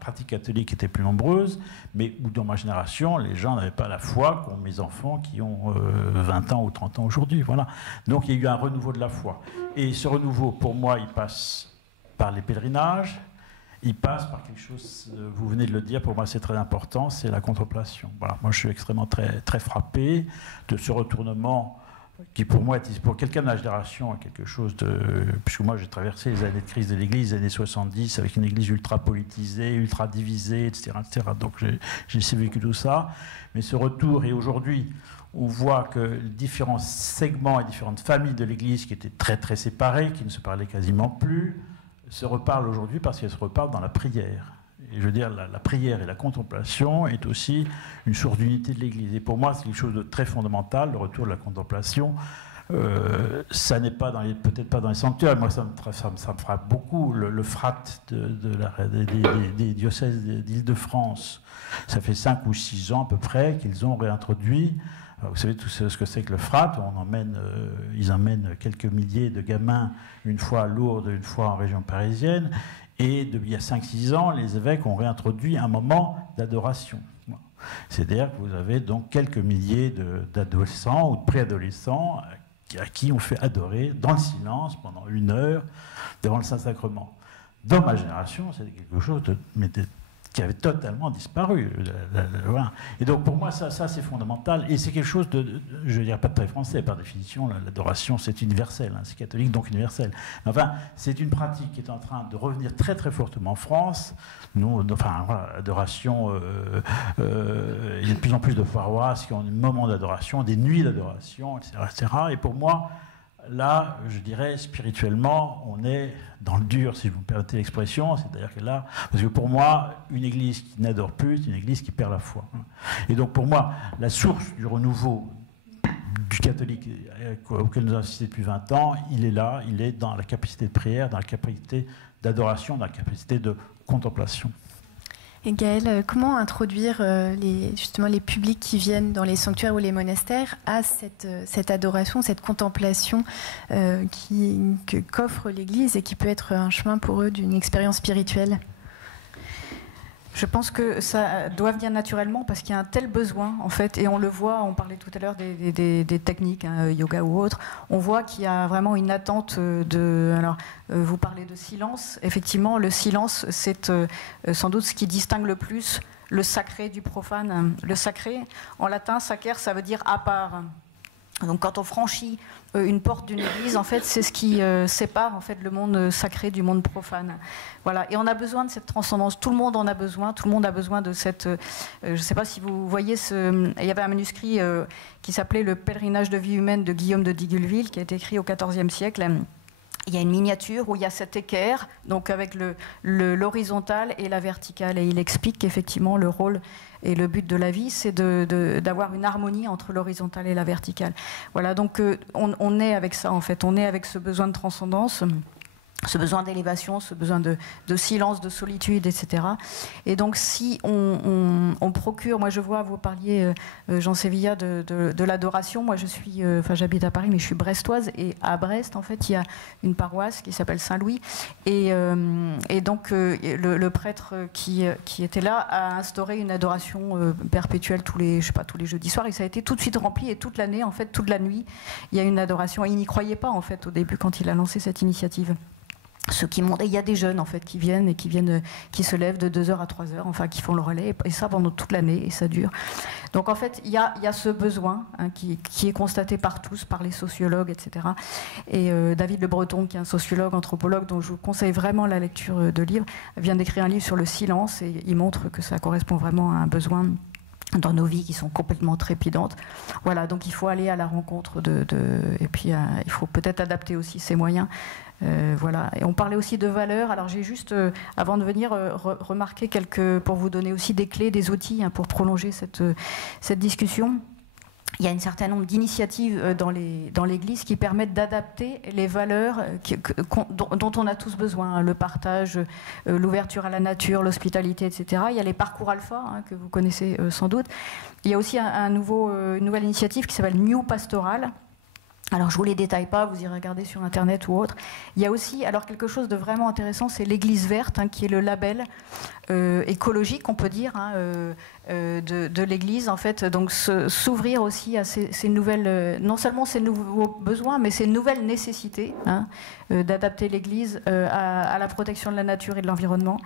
pratique catholique était plus nombreuse, mais où dans ma génération, les gens n'avaient pas la foi qu'ont mes enfants qui ont 20 ans ou 30 ans aujourd'hui. Voilà. Donc il y a eu un renouveau de la foi. Et ce renouveau, pour moi, il passe par les pèlerinages. Il passe par quelque chose, vous venez de le dire, pour moi c'est très important, c'est la contemplation. Voilà, moi je suis extrêmement très frappé de ce retournement qui pour moi, pour quelqu'un de la génération, est quelque chose de... Puisque moi j'ai traversé les années de crise de l'Église, les années 70, avec une Église ultra politisée, ultra divisée, etc. Donc j'ai vécu tout ça. Mais ce retour, et aujourd'hui, on voit que différents segments et différentes familles de l'Église qui étaient très séparées, qui ne se parlaient quasiment plus, se reparlent aujourd'hui parce qu'elles se reparlent dans la prière. Et je veux dire, la prière et la contemplation est aussi une source d'unité de l'Église. Et pour moi, c'est quelque chose de très fondamental, le retour de la contemplation. Ça n'est pas peut-être pas dans les sanctuaires. Moi, ça me frappe beaucoup. Le FRAT des diocèses d'Île-de-France, ça fait 5 ou 6 ans à peu près qu'ils ont réintroduit. Vous savez tout ce que c'est que le FRAT. Ils emmènent quelques milliers de gamins, une fois à Lourdes, une fois en région parisienne. Et il y a 5-6 ans, les évêques ont réintroduit un moment d'adoration. C'est-à-dire que vous avez donc quelques milliers d'adolescents ou de préadolescents à qui on fait adorer dans le silence pendant 1 heure devant le Saint-Sacrement. Dans ma génération, c'était quelque chose qui avait totalement disparu. Voilà. Et donc pour moi, ça c'est fondamental. Et c'est quelque chose je ne dirais pas de très français, par définition, l'adoration c'est universel, c'est catholique donc universel. Mais enfin, c'est une pratique qui est en train de revenir très fortement en France. L'adoration, il y a de plus en plus de paroisses qui ont des moments d'adoration, des nuits d'adoration, etc. Et pour moi, là, je dirais, spirituellement, on est dans le dur, si vous me permettez l'expression. C'est-à-dire que là, parce que pour moi, une église qui n'adore plus, c'est une église qui perd la foi. Et donc pour moi, la source du renouveau du catholique auquel nous avons assisté depuis 20 ans, il est là, il est dans la capacité de prière, dans la capacité d'adoration, dans la capacité de contemplation. Et Gaëlle, comment introduire justement les publics qui viennent dans les sanctuaires ou les monastères à cette adoration, cette contemplation qu'offre l'Église et qui peut être un chemin pour eux d'une expérience spirituelle ? Je pense que ça doit venir naturellement parce qu'il y a un tel besoin, en fait, et on le voit, on parlait tout à l'heure des techniques, yoga ou autres, on voit qu'il y a vraiment une attente alors, vous parlez de silence, effectivement, le silence, c'est sans doute ce qui distingue le plus le sacré du profane. Le sacré, en latin, sacer, ça veut dire à part. Donc quand on franchit une porte d'une église, en fait, c'est ce qui sépare en fait, le monde sacré du monde profane. Voilà. Et on a besoin de cette transcendance. Tout le monde en a besoin. Tout le monde a besoin de cette... je ne sais pas si vous voyez, il y avait un manuscrit qui s'appelait « Le pèlerinage de vie humaine » de Guillaume de Digulville, qui a été écrit au XIVe siècle. Il y a une miniature où il y a cet équerre, donc avec l'horizontale et la verticale. Et il explique qu'effectivement, le rôle et le but de la vie, c'est d'avoir une harmonie entre l'horizontale et la verticale. Voilà, donc on est avec ça, en fait. On est avec ce besoin de transcendance, ce besoin d'élévation, ce besoin de silence, de solitude, etc. Et donc, si on procure, moi je vois, vous parliez, Jean Sévilla, de l'adoration. Moi, j'habite à Paris, mais je suis brestoise. Et à Brest, en fait, il y a une paroisse qui s'appelle Saint-Louis. Et donc, le prêtre qui était là a instauré une adoration perpétuelle tous les jeudis soirs. Et ça a été tout de suite rempli. Et toute l'année, en fait, toute la nuit, il y a une adoration. Et il n'y croyait pas, en fait, au début, quand il a lancé cette initiative. ceux qui montent. Et il y a des jeunes en fait qui viennent et qui se lèvent de 2h à 3h, enfin qui font le relais, et ça pendant toute l'année, et ça dure. Donc en fait, il y a ce besoin qui est constaté par tous, par les sociologues, etc. Et David Le Breton, qui est un sociologue, anthropologue, dont je vous conseille vraiment la lecture de livres, vient d'écrire un livre sur le silence, et il montre que ça correspond vraiment à un besoin dans nos vies qui sont complètement trépidantes. Voilà, donc il faut aller à la rencontre et puis il faut peut-être adapter aussi ses moyens. Voilà. Et on parlait aussi de valeurs. Alors j'ai juste, avant de venir, remarqué pour vous donner aussi des clés, des outils pour prolonger cette discussion. Il y a un certain nombre d'initiatives dans l'Église qui permettent d'adapter les valeurs dont on a tous besoin, le partage, l'ouverture à la nature, l'hospitalité, etc. Il y a les parcours alpha, que vous connaissez sans doute. Il y a aussi une nouvelle initiative qui s'appelle New Pastoral. Alors je ne vous les détaille pas, vous irez regarder sur Internet ou autre. Il y a aussi quelque chose de vraiment intéressant, c'est l'Église verte, qui est le label écologique, on peut dire, de l'Église, en fait. Donc s'ouvrir aussi à ces nouvelles, non seulement ces nouveaux besoins, mais ces nouvelles nécessités, d'adapter l'Église à la protection de la nature et de l'environnement.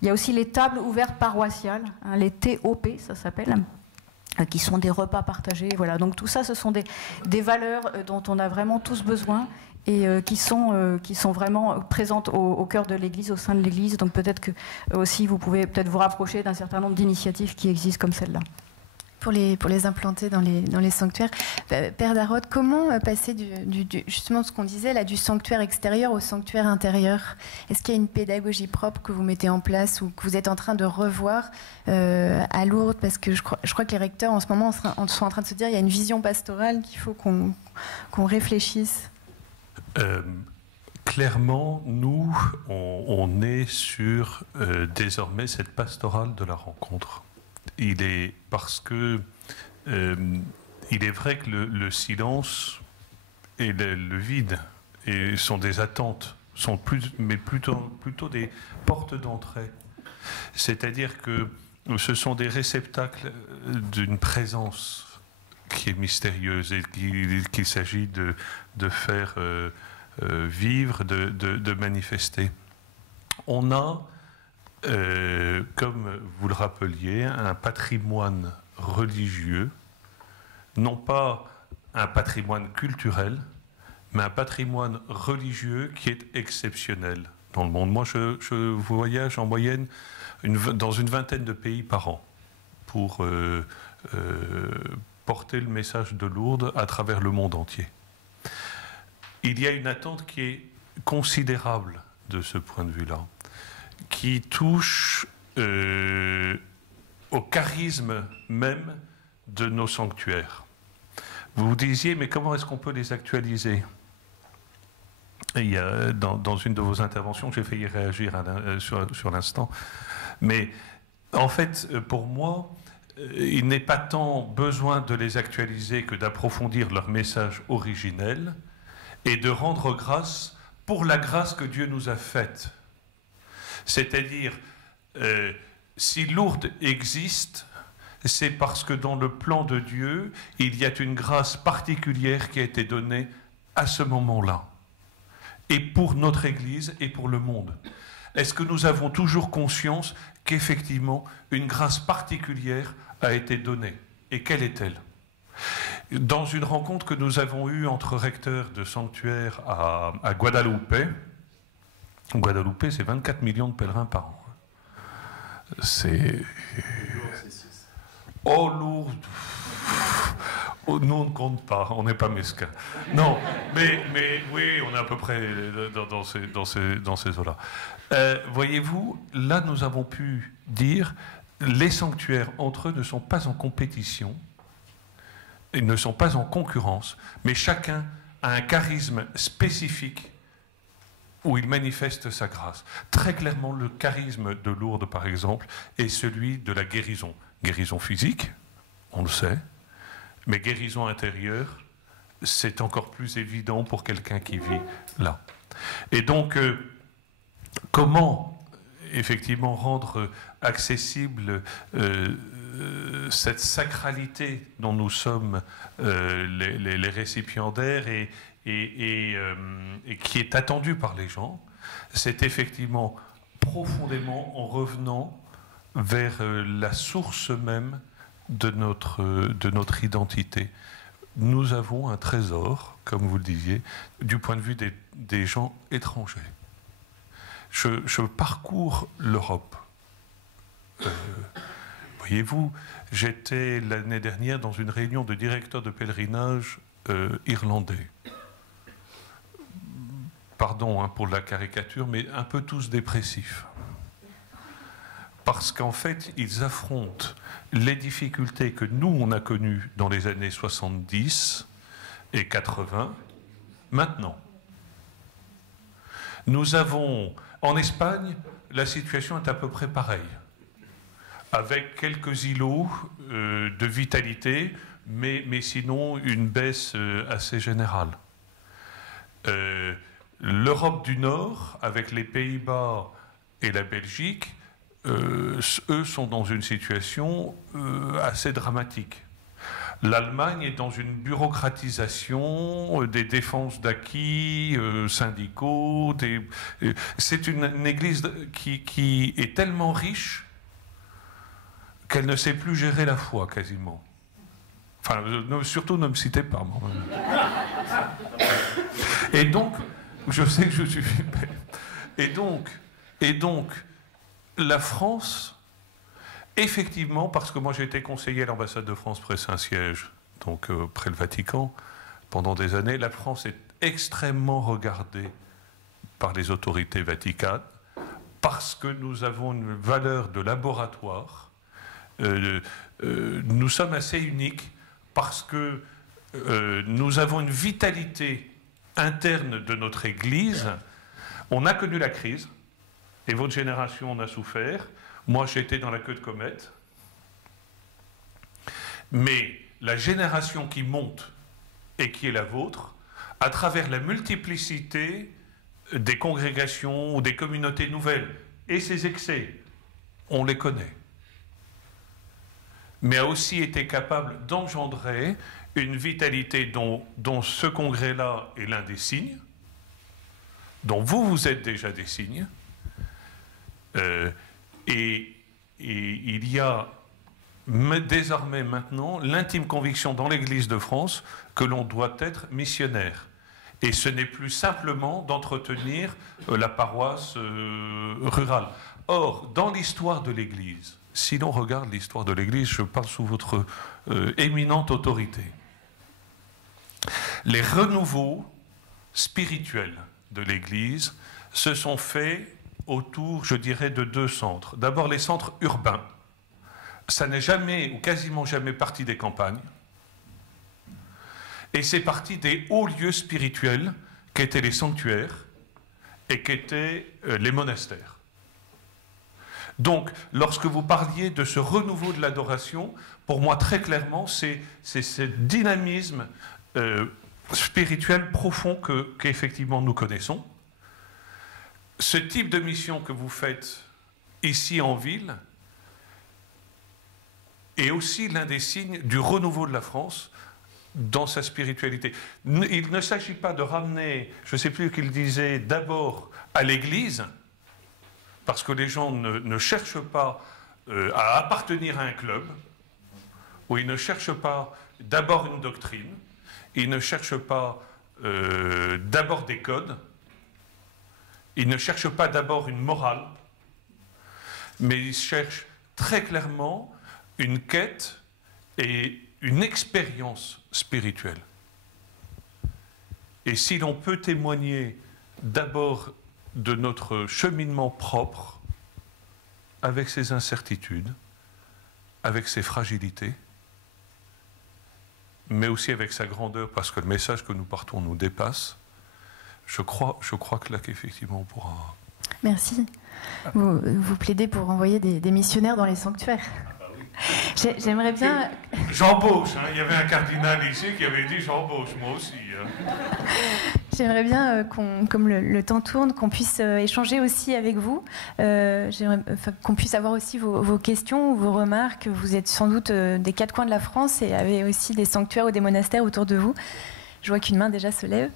Il y a aussi les tables ouvertes paroissiales, les TOP, ça s'appelle, qui sont des repas partagés. Voilà. Donc tout ça, ce sont des valeurs dont on a vraiment tous besoin et qui sont vraiment présentes au cœur de l'Église, au sein de l'Église. Donc peut-être que aussi vous pouvez peut-être vous rapprocher d'un certain nombre d'initiatives qui existent comme celle-là. Pour les implanter dans les sanctuaires. Père Darod, comment passer justement ce qu'on disait là, du sanctuaire extérieur au sanctuaire intérieur? Est-ce qu'il y a une pédagogie propre que vous mettez en place ou que vous êtes en train de revoir à Lourdes? Parce que je crois que les recteurs en ce moment sont en train de se dire qu'il y a une vision pastorale qu'il faut qu'on réfléchisse. Clairement, nous, on est sur désormais cette pastorale de la rencontre. Parce que il est vrai que le silence et le vide sont des attentes, mais plutôt des portes d'entrée. C'est-à-dire que ce sont des réceptacles d'une présence qui est mystérieuse et qu'il s'agit de faire vivre, de manifester. On a, comme vous le rappeliez, un patrimoine religieux, non pas un patrimoine culturel, mais un patrimoine religieux qui est exceptionnel dans le monde. Moi, je voyage en moyenne dans une vingtaine de pays par an pour porter le message de Lourdes à travers le monde entier. Il y a une attente qui est considérable de ce point de vue-là, qui touche au charisme même de nos sanctuaires. Vous vous disiez, mais comment est-ce qu'on peut les actualiser? Et il y a, dans une de vos interventions, j'ai failli réagir sur l'instant, mais en fait, pour moi, il n'est pas tant besoin de les actualiser que d'approfondir leur message originel et de rendre grâce pour la grâce que Dieu nous a faite. C'est-à-dire, si Lourdes existe, c'est parce que dans le plan de Dieu, il y a une grâce particulière qui a été donnée à ce moment-là, et pour notre Église et pour le monde. Est-ce que nous avons toujours conscience qu'effectivement, une grâce particulière a été donnée? Et quelle est-elle? Dans une rencontre que nous avons eue entre recteurs de sanctuaires à Guadeloupe, c'est 24 millions de pèlerins par an. C'est... Oh, Lourdes. Oh, nous, on ne compte pas, on n'est pas mesquins. Non, mais oui, on est à peu près dans ces eaux-là. Voyez-vous, là, nous avons pu dire les sanctuaires entre eux ne sont pas en compétition, ils ne sont pas en concurrence, mais chacun a un charisme spécifique où il manifeste sa grâce. Très clairement, le charisme de Lourdes, par exemple, est celui de la guérison. Guérison physique, on le sait, mais guérison intérieure, c'est encore plus évident pour quelqu'un qui vit là. Et donc, comment effectivement rendre accessible cette sacralité dont nous sommes les récipiendaires et qui est attendue par les gens? c'est effectivement profondément en revenant vers la source même de notre identité. Nous avons un trésor, comme vous le disiez, du point de vue des gens étrangers. Je parcours l'Europe. Voyez-vous, j'étais l'année dernière dans une réunion de directeurs de pèlerinage irlandais. Pardon pour la caricature, mais un peu tous dépressifs. Parce qu'en fait, ils affrontent les difficultés que nous, on a connues dans les années 70 et 80, maintenant. Nous avons, en Espagne, la situation est à peu près pareille, avec quelques îlots de vitalité, mais sinon une baisse assez générale. L'Europe du Nord, avec les Pays-Bas et la Belgique, eux sont dans une situation assez dramatique. L'Allemagne est dans une bureaucratisation des défenses d'acquis syndicaux. C'est une église qui est tellement riche qu'elle ne sait plus gérer la foi, quasiment. Enfin, surtout ne me citez pas, moi. Et donc, je sais que je suis... Et donc, la France, effectivement, parce que moi j'ai été conseiller à l'ambassade de France près Saint-Siège, donc près le Vatican, pendant des années, la France est extrêmement regardée par les autorités vaticanes, parce que nous avons une valeur de laboratoire. Nous sommes assez uniques, parce que nous avons une vitalité interne de notre Église. On a connu la crise, et votre génération en a souffert. Moi, j'étais dans la queue de comète. Mais la génération qui monte et qui est la vôtre, à travers la multiplicité des congrégations ou des communautés nouvelles et ses excès, on les connaît, mais a aussi été capable d'engendrer une vitalité dont ce congrès-là est l'un des signes, dont vous êtes déjà des signes. Et il y a désormais maintenant l'intime conviction dans l'Église de France que l'on doit être missionnaire. Et ce n'est plus simplement d'entretenir la paroisse rurale. Or, dans l'histoire de l'Église, si l'on regarde l'histoire de l'Église, je parle sous votre éminente autorité, les renouveaux spirituels de l'Église se sont faits autour, je dirais, de deux centres. D'abord, les centres urbains. Ça n'est jamais, ou quasiment jamais, parti des campagnes. Et c'est parti des hauts lieux spirituels, qu'étaient les sanctuaires et qu'étaient les monastères. Donc, lorsque vous parliez de ce renouveau de l'adoration, pour moi, très clairement, c'est ce dynamisme spirituel profond qu'effectivement nous connaissons. Ce type de mission que vous faites ici en ville est aussi l'un des signes du renouveau de la France dans sa spiritualité. Il ne s'agit pas de ramener, je ne sais plus qu'il disait, d'abord à l'Église, parce que les gens ne cherchent pas à appartenir à un club, ou ils ne cherchent pas d'abord une doctrine, ils ne cherchent pas d'abord des codes, ils ne cherchent pas d'abord une morale, mais ils cherchent très clairement une quête et une expérience spirituelle. Et si l'on peut témoigner d'abord de notre cheminement propre, avec ses incertitudes, avec ses fragilités, mais aussi avec sa grandeur, parce que le message que nous portons nous dépasse, je crois que là, qu'effectivement, on pourra... Merci. Vous plaidez pour envoyer des missionnaires dans les sanctuaires. J'aimerais bien... J'embauche, hein. Il y avait un cardinal ici qui avait dit j'embauche, moi aussi. Hein. J'aimerais bien, comme le temps tourne, qu'on puisse échanger aussi avec vous, qu'on puisse avoir aussi vos questions ou vos remarques. Vous êtes sans doute des quatre coins de la France et avez aussi des sanctuaires ou des monastères autour de vous. Je vois qu'une main déjà se lève.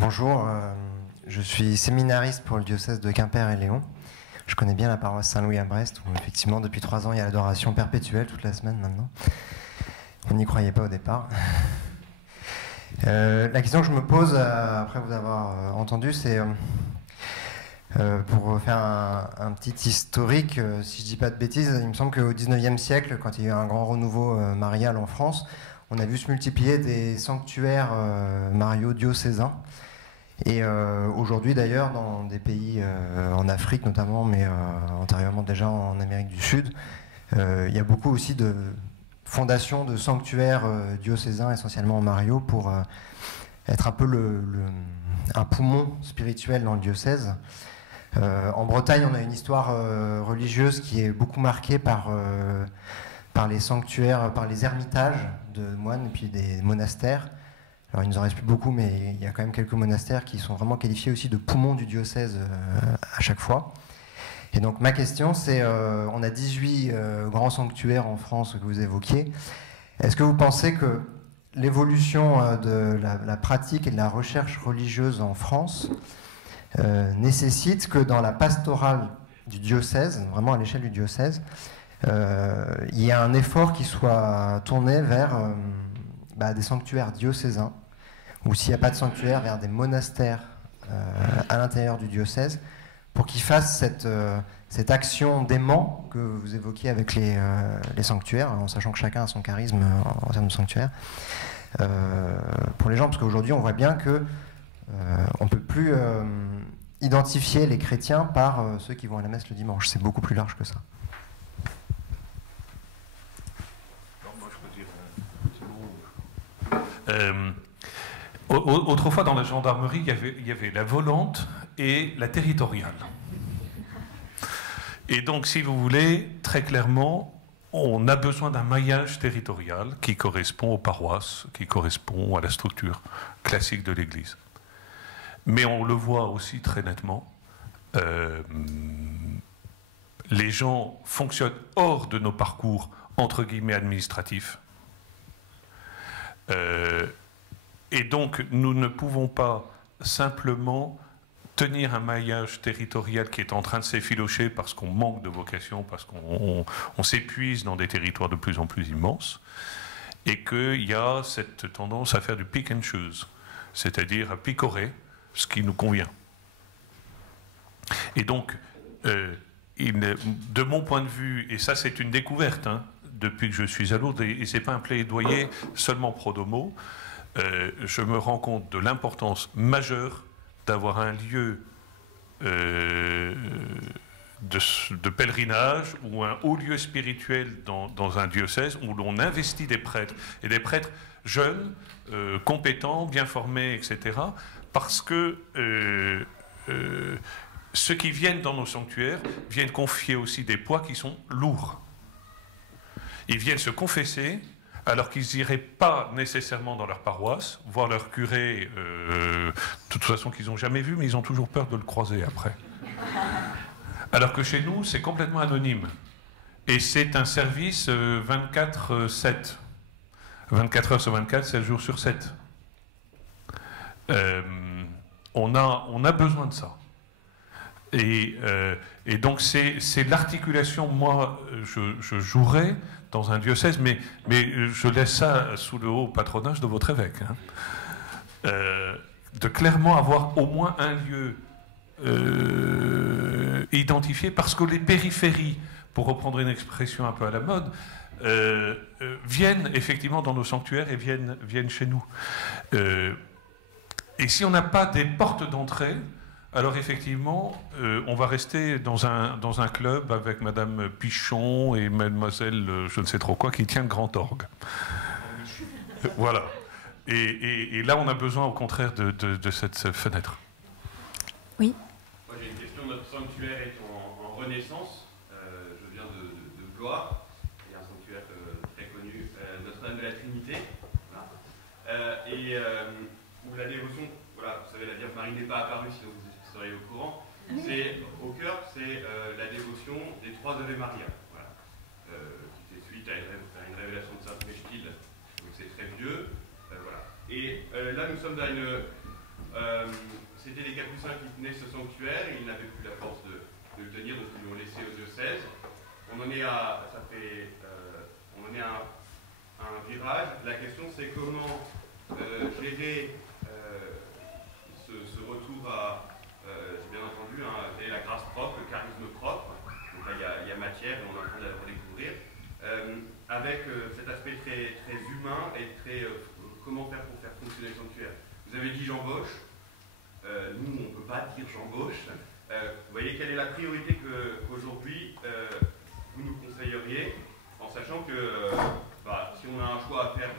Bonjour, je suis séminariste pour le diocèse de Quimper et Léon. Je connais bien la paroisse Saint-Louis à Brest, où effectivement depuis 3 ans il y a l'adoration perpétuelle toute la semaine maintenant. On n'y croyait pas au départ. La question que je me pose après vous avoir entendu, c'est pour faire un petit historique, si je ne dis pas de bêtises, il me semble qu'au XIXe siècle, quand il y a eu un grand renouveau marial en France, on a vu se multiplier des sanctuaires mariaux diocésains. Et aujourd'hui d'ailleurs, dans des pays en Afrique notamment, mais antérieurement déjà en Amérique du Sud, il y a beaucoup aussi de fondations de sanctuaires diocésains, essentiellement mariaux, pour être un peu un poumon spirituel dans le diocèse. En Bretagne, on a une histoire religieuse qui est beaucoup marquée par les sanctuaires, par les ermitages de moines et puis des monastères. Alors il nous en reste plus beaucoup, mais il y a quand même quelques monastères qui sont vraiment qualifiés aussi de poumons du diocèse à chaque fois. Et donc ma question, c'est, on a 18 grands sanctuaires en France que vous évoquiez. Est-ce que vous pensez que l'évolution de la pratique et de la recherche religieuse en France nécessite que dans la pastorale du diocèse, vraiment à l'échelle du diocèse, il y ait un effort qui soit tourné vers des sanctuaires diocésains, ou s'il n'y a pas de sanctuaire, vers des monastères à l'intérieur du diocèse, pour qu'ils fassent cette action d'aimant que vous évoquiez avec les sanctuaires, en sachant que chacun a son charisme en termes de sanctuaire, pour les gens, parce qu'aujourd'hui on voit bien que on ne peut plus identifier les chrétiens par ceux qui vont à la messe le dimanche. C'est beaucoup plus large que ça. Autrefois, dans la gendarmerie, il y avait la volante et la territoriale. Et donc, si vous voulez, très clairement, on a besoin d'un maillage territorial qui correspond aux paroisses, qui correspond à la structure classique de l'Église. Mais on le voit aussi très nettement, les gens fonctionnent hors de nos parcours, entre guillemets, administratifs. Et donc, nous ne pouvons pas simplement tenir un maillage territorial qui est en train de s'effilocher parce qu'on manque de vocation, parce qu'on s'épuise dans des territoires de plus en plus immenses, et qu'il y a cette tendance à faire du pick and choose, c'est-à-dire à picorer ce qui nous convient. Et donc, de mon point de vue, et ça c'est une découverte, hein, depuis que je suis à Lourdes, et ce n'est pas un plaidoyer seulement pro domo, je me rends compte de l'importance majeure d'avoir un lieu de pèlerinage ou un haut lieu spirituel dans un diocèse où l'on investit des prêtres, et des prêtres jeunes, compétents, bien formés, etc., parce que ceux qui viennent dans nos sanctuaires viennent confier aussi des poids qui sont lourds. Ils viennent se confesser alors qu'ils n'iraient pas nécessairement dans leur paroisse, voir leur curé, de toute façon qu'ils n'ont jamais vu, mais ils ont toujours peur de le croiser après. Alors que chez nous, c'est complètement anonyme. Et c'est un service 24/7. 24 heures sur 24, 7 jours sur 7. On a besoin de ça. Et donc c'est l'articulation, moi, je jouerai dans un diocèse, mais je laisse ça sous le haut patronage de votre évêque. Hein. De clairement avoir au moins un lieu identifié, parce que les périphéries, pour reprendre une expression un peu à la mode, viennent effectivement dans nos sanctuaires et viennent chez nous. Et si on n'a pas des portes d'entrée, alors effectivement, on va rester dans un club avec Madame Pichon et Mademoiselle je ne sais trop quoi qui tient le grand orgue. Voilà. Et là, on a besoin au contraire de cette fenêtre. Oui. Moi, j'ai une question. Notre sanctuaire est en renaissance. Je viens de Blois. Il y a un sanctuaire très connu, Notre-Dame de la Trinité. Voilà. Où la dévotion, voilà, vous savez, la Vierge Marie n'est pas apparue, sinon vous seriez au courant. C'est au cœur, c'est la dévotion des 3 Ave Maria. Voilà. Qui fait suite à une révélation de Sainte Mechtilde. Donc c'est très vieux. Voilà. Et là, nous sommes à c'était les Capucins qui tenaient ce sanctuaire et ils n'avaient plus la force de le tenir, donc ils l'ont laissé au diocèse. On en est à un virage. La question, c'est comment gérer ce retour à, j'ai bien entendu, la grâce propre, le charisme propre. Donc là, il y a matière et on est en train de la redécouvrir. Avec cet aspect très, très humain et très comment faire pour faire fonctionner le sanctuaire. Vous avez dit j'embauche. Nous, on ne peut pas dire j'embauche. Vous voyez quelle est la priorité qu'aujourd'hui vous nous conseilleriez, en sachant que si on a un choix à faire,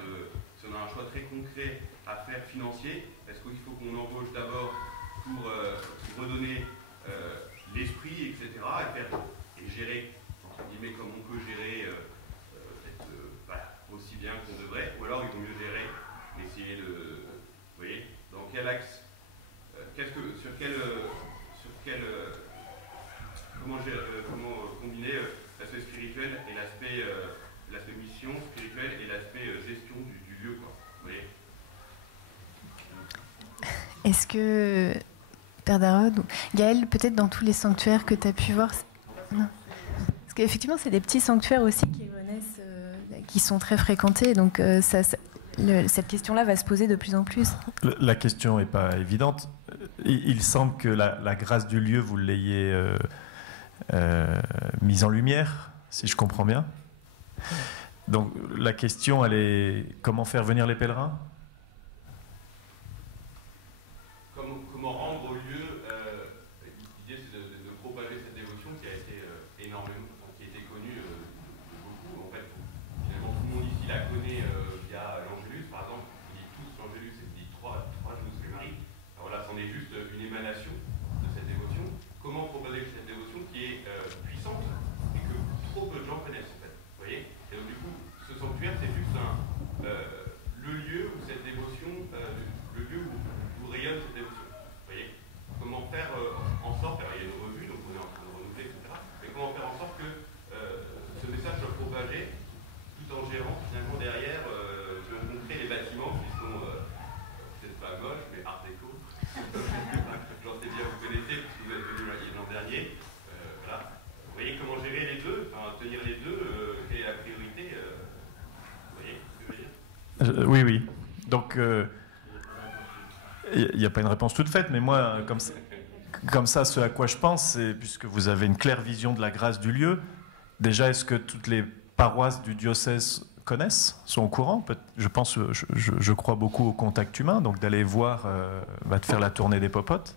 si on a un choix très concret à faire financier, est-ce qu'il faut qu'on embauche d'abord pour redonner l'esprit, etc., et gérer, entre guillemets, comme on peut gérer aussi bien qu'on devrait, ou alors il vaut mieux gérer, essayer de... Vous voyez, dans quel axe, comment combiner l'aspect spirituel et l'aspect mission spirituelle et l'aspect gestion du lieu, quoi. Vous voyez. Est-ce que, Père Darod, Gaël, peut-être dans tous les sanctuaires que tu as pu voir, non. Parce qu'effectivement, c'est des petits sanctuaires aussi qui renaissent, qui sont très fréquentés, donc cette question-là va se poser de plus en plus. La question n'est pas évidente. Il semble que la grâce du lieu, vous l'ayez mise en lumière, si je comprends bien. Donc la question, elle est comment faire venir les pèlerins ? Comment rendre au lieu, l'idée c'est de propager cette dévotion qui a été énormément, qui a été connue de beaucoup. En fait, finalement, tout le monde ici la connaît via l'Angélus, par exemple. On dit tous l'Angélus et on dit trois Jésus et Marie. Alors là, c'en est juste une émanation de cette dévotion. Comment propager cette dévotion qui est puissante et que trop peu de gens connaissent, en fait. Vous voyez ? Et donc, du coup, ce sanctuaire, c'est juste le lieu où cette dévotion, le lieu où rayonne cette dévotion. Vous voyez ? Comment faire en sorte, alors il y a une revue, donc on est en train de renouveler, etc. Mais comment faire en sorte que ce message soit propagé tout en gérant finalement derrière, je vais vous montrer les bâtiments qui sont peut-être pas moches, mais art déco. J'en sais bien, vous connaissez, puisque vous avez venu l'an dernier. Voilà. Vous voyez comment gérer les deux, tenir les deux, quelle est la priorité. Vous voyez ce que je veux dire ? Oui, oui. Donc, il n'y a pas une réponse toute faite, mais moi, comme ça, ce à quoi je pense, c'est, puisque vous avez une claire vision de la grâce du lieu, déjà, est-ce que toutes les paroisses du diocèse connaissent, sont au courant ? Je crois beaucoup au contact humain, donc d'aller voir, va te faire la tournée des popotes.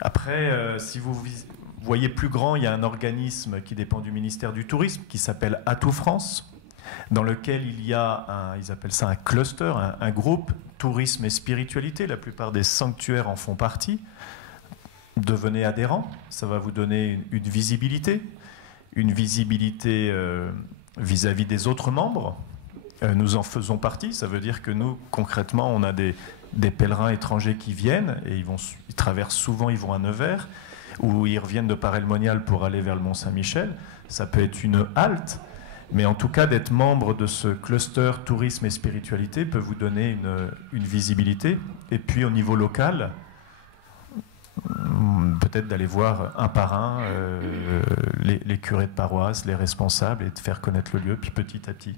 Après, si vous voyez plus grand, il y a un organisme qui dépend du ministère du Tourisme, qui s'appelle Atout France, dans lequel il y a, ils appellent ça un cluster, un groupe, tourisme et spiritualité. La plupart des sanctuaires en font partie. Devenez adhérent, ça va vous donner une visibilité vis-à-vis des autres membres. Nous en faisons partie, ça veut dire que nous, concrètement, on a des pèlerins étrangers qui viennent, et ils traversent souvent, ils vont à Nevers, ou ils reviennent de Paray-le-Monial pour aller vers le Mont-Saint-Michel. Ça peut être une halte, mais en tout cas, d'être membre de ce cluster tourisme et spiritualité peut vous donner une visibilité. Et puis au niveau local, peut-être d'aller voir un par un les curés de paroisse, les responsables, et de faire connaître le lieu, puis petit à petit.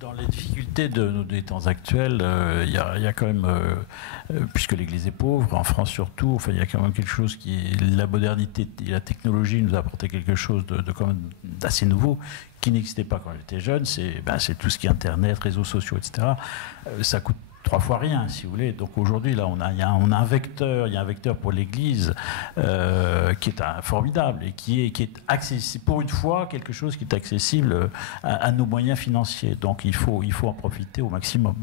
Dans les difficultés des temps actuels, il y a quand même, puisque l'Église est pauvre, en France surtout, enfin, il y a quand même quelque chose la modernité et la technologie nous a apporté quelque chose d'assez nouveau, qui n'existait pas quand j'étais jeune. C'est tout ce qui est Internet, réseaux sociaux, etc. Ça coûte 3 fois rien, si vous voulez. Donc aujourd'hui, là, il y a un vecteur pour l'Église qui est formidable et qui est accessible, pour une fois, quelque chose qui est accessible à nos moyens financiers. Donc il faut en profiter au maximum.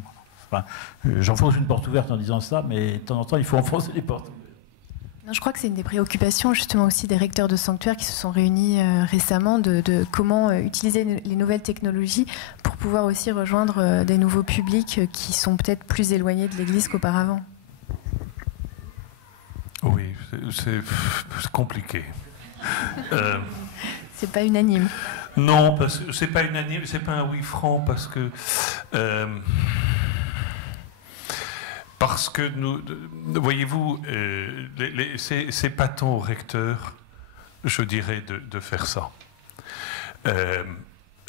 Enfin, j'enfonce une porte ouverte en disant ça, mais de temps en temps, il faut enfoncer les portes. Non, je crois que c'est une des préoccupations justement aussi des recteurs de sanctuaires qui se sont réunis récemment de comment utiliser les nouvelles technologies pour pouvoir aussi rejoindre des nouveaux publics qui sont peut-être plus éloignés de l'Église qu'auparavant. Oui, c'est compliqué. C'est pas unanime. Non, parce que c'est pas unanime, c'est pas un oui franc, parce que Parce que voyez-vous, c'est patent au recteur, je dirais, de faire ça.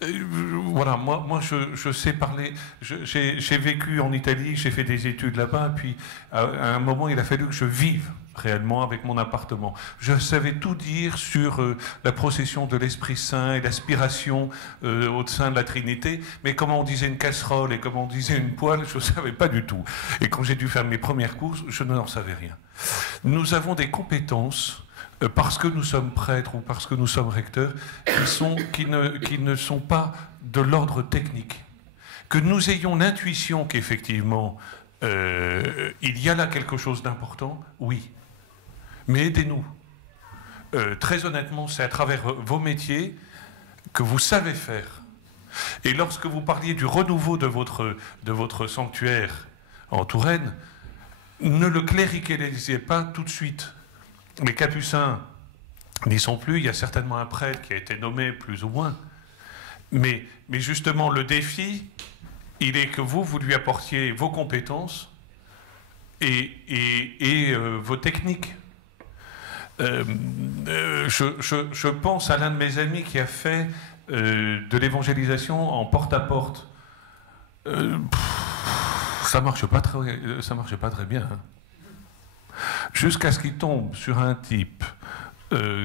Voilà, moi je sais parler, j'ai vécu en Italie, j'ai fait des études là-bas, puis à un moment il a fallu que je vive réellement avec mon appartement. Je savais tout dire sur la procession de l'Esprit Saint et l'aspiration au sein de la Trinité, mais comment on disait une casserole et comment on disait une poêle, je ne savais pas du tout. Et quand j'ai dû faire mes premières courses, je n'en savais rien. Nous avons des compétences parce que nous sommes prêtres ou parce que nous sommes recteurs, qui ne sont pas de l'ordre technique. Que nous ayons l'intuition qu'effectivement, il y a là quelque chose d'important, oui. Mais aidez-nous. Très honnêtement, c'est à travers vos métiers que vous savez faire. Et lorsque vous parliez du renouveau de votre sanctuaire en Touraine, ne le cléricalisez pas tout de suite. Les capucins n'y sont plus, il y a certainement un prêtre qui a été nommé plus ou moins. Mais justement, le défi, il est que vous lui apportiez vos compétences et vos techniques. Je pense à l'un de mes amis qui a fait de l'évangélisation en porte-à-porte. Ça marchait pas très bien. Hein. Jusqu'à ce qu'il tombe sur un type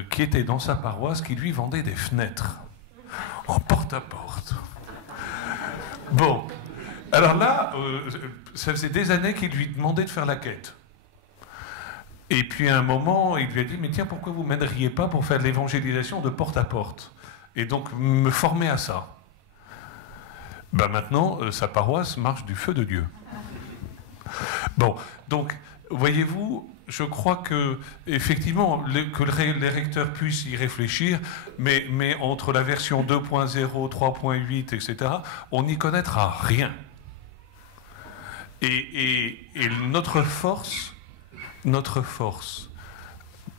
qui était dans sa paroisse, qui lui vendait des fenêtres en porte-à-porte. Bon, alors là, ça faisait des années qu'il lui demandait de faire la quête. Et puis à un moment, il lui a dit, mais tiens, pourquoi vous ne m'aideriez pas pour faire de l'évangélisation de porte-à-porte? Et donc me former à ça. Ben maintenant, sa paroisse marche du feu de Dieu. Bon, donc, voyez-vous, je crois que, effectivement, les recteurs puissent y réfléchir, mais entre la version 2.0, 3.8, etc., on n'y connaîtra rien. Et notre force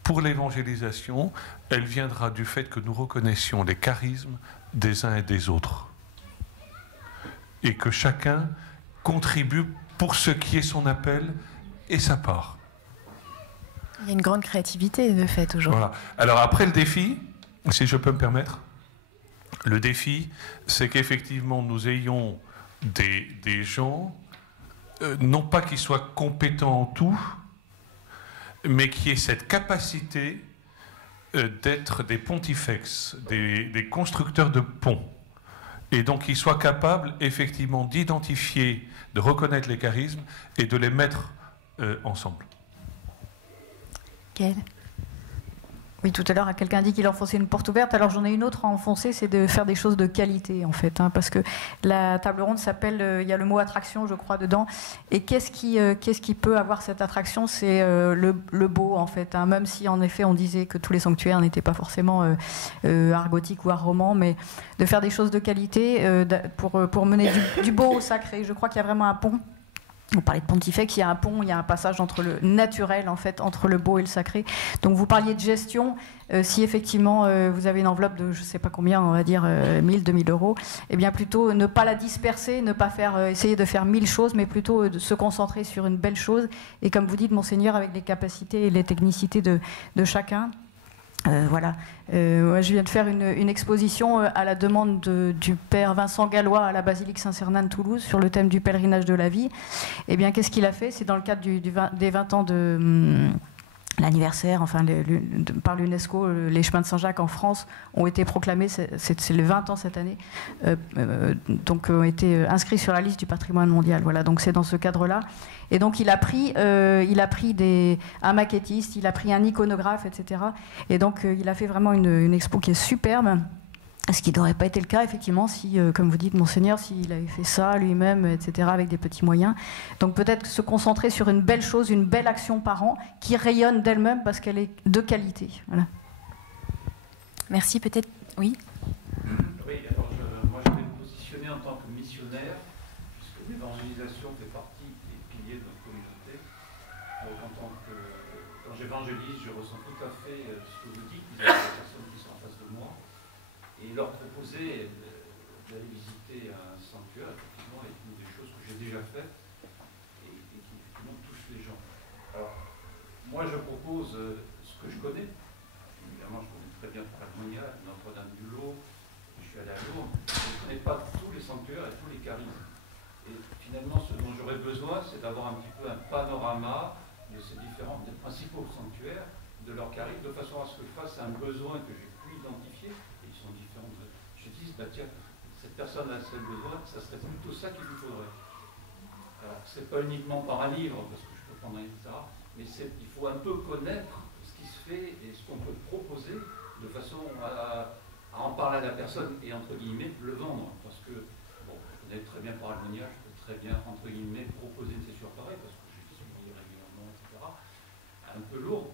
pour l'évangélisation, elle viendra du fait que nous reconnaissions les charismes des uns et des autres. Et que chacun contribue pour ce qui est son appel et sa part. Il y a une grande créativité de fait aujourd'hui. Voilà. Alors après le défi, si je peux me permettre, le défi, c'est qu'effectivement nous ayons des gens, non pas qu'ils soient compétents en tout, mais qui aient cette capacité d'être des pontifex, des constructeurs de ponts. Et donc qu'ils soient capables effectivement d'identifier, de reconnaître les charismes et de les mettre ensemble. Quel ? Oui, tout à l'heure, quelqu'un dit qu'il enfonçait une porte ouverte. Alors j'en ai une autre à enfoncer, c'est de faire des choses de qualité, en fait. Hein, parce que la table ronde s'appelle, il y a le mot attraction, je crois, dedans. Et qu'est-ce qui peut avoir cette attraction? C'est le beau, en fait. Hein, même si, en effet, on disait que tous les sanctuaires n'étaient pas forcément art gothique ou art roman, mais de faire des choses de qualité pour mener du beau au sacré. Je crois qu'il y a vraiment un pont. On parlait de pontifex, il y a un pont, il y a un passage entre le naturel, en fait, entre le beau et le sacré. Donc vous parliez de gestion, si effectivement vous avez une enveloppe de je ne sais pas combien, on va dire 1000, 2000 euros, eh bien plutôt ne pas la disperser, ne pas essayer de faire 1000 choses, mais plutôt de se concentrer sur une belle chose. Et comme vous dites, Monseigneur, avec les capacités et les technicités de chacun. Voilà. Moi, je viens de faire une exposition à la demande du père Vincent Gallois à la basilique Saint-Cernin de Toulouse sur le thème du pèlerinage de la vie. Eh bien, qu'est-ce qu'il a fait? C'est dans le cadre des 20 ans de l'anniversaire, enfin, par l'UNESCO, les chemins de Saint-Jacques en France ont été proclamés, c'est les 20 ans cette année, donc ont été inscrits sur la liste du patrimoine mondial. Voilà, donc c'est dans ce cadre-là. Et donc il a pris un maquettiste, il a pris un iconographe, etc. Et donc il a fait vraiment une expo qui est superbe. Ce qui n'aurait pas été le cas, effectivement, si, comme vous dites, Monseigneur, s'il avait fait ça lui-même, etc., avec des petits moyens. Donc peut-être se concentrer sur une belle chose, une belle action par an, qui rayonne d'elle-même parce qu'elle est de qualité. Voilà. Merci, peut-être. Oui. Oui, alors moi je vais me positionner en tant que missionnaire, puisque l'évangélisation fait partie des piliers de notre communauté. Donc quand j'évangélise, je ressens tout à fait ce que vous dites, il y a des personnes qui sont en face de moi. Et leur proposer d'aller visiter un sanctuaire, effectivement, est une des choses que j'ai déjà faites et qui effectivement moi, je propose ce que je connais. Évidemment, je connais très bien Harmonia, Notre-Dame-du-Lot, je suis allé à Lourdes. Je ne connais pas tous les sanctuaires et tous les charismes. Et finalement, ce dont j'aurais besoin, c'est d'avoir un petit peu un panorama de ces différents, des principaux sanctuaires, de leur charisme, de façon à ce que face à un besoin que j'ai pu identifier, et ils sont différents, je dis, bah tiens, cette personne a ce besoin, ça serait plutôt ça qu'il lui faudrait. Alors, c'est pas uniquement par un livre, parce que je peux prendre un livre, etc., mais il faut un peu connaître ce qui se fait et ce qu'on peut proposer de façon à en parler à la personne et, entre guillemets, le vendre. Parce que, bon, je connais très bien par Harmonia, je peux très bien, entre guillemets, proposer une session pareille, parce que je suis régulièrement, etc., un peu lourd.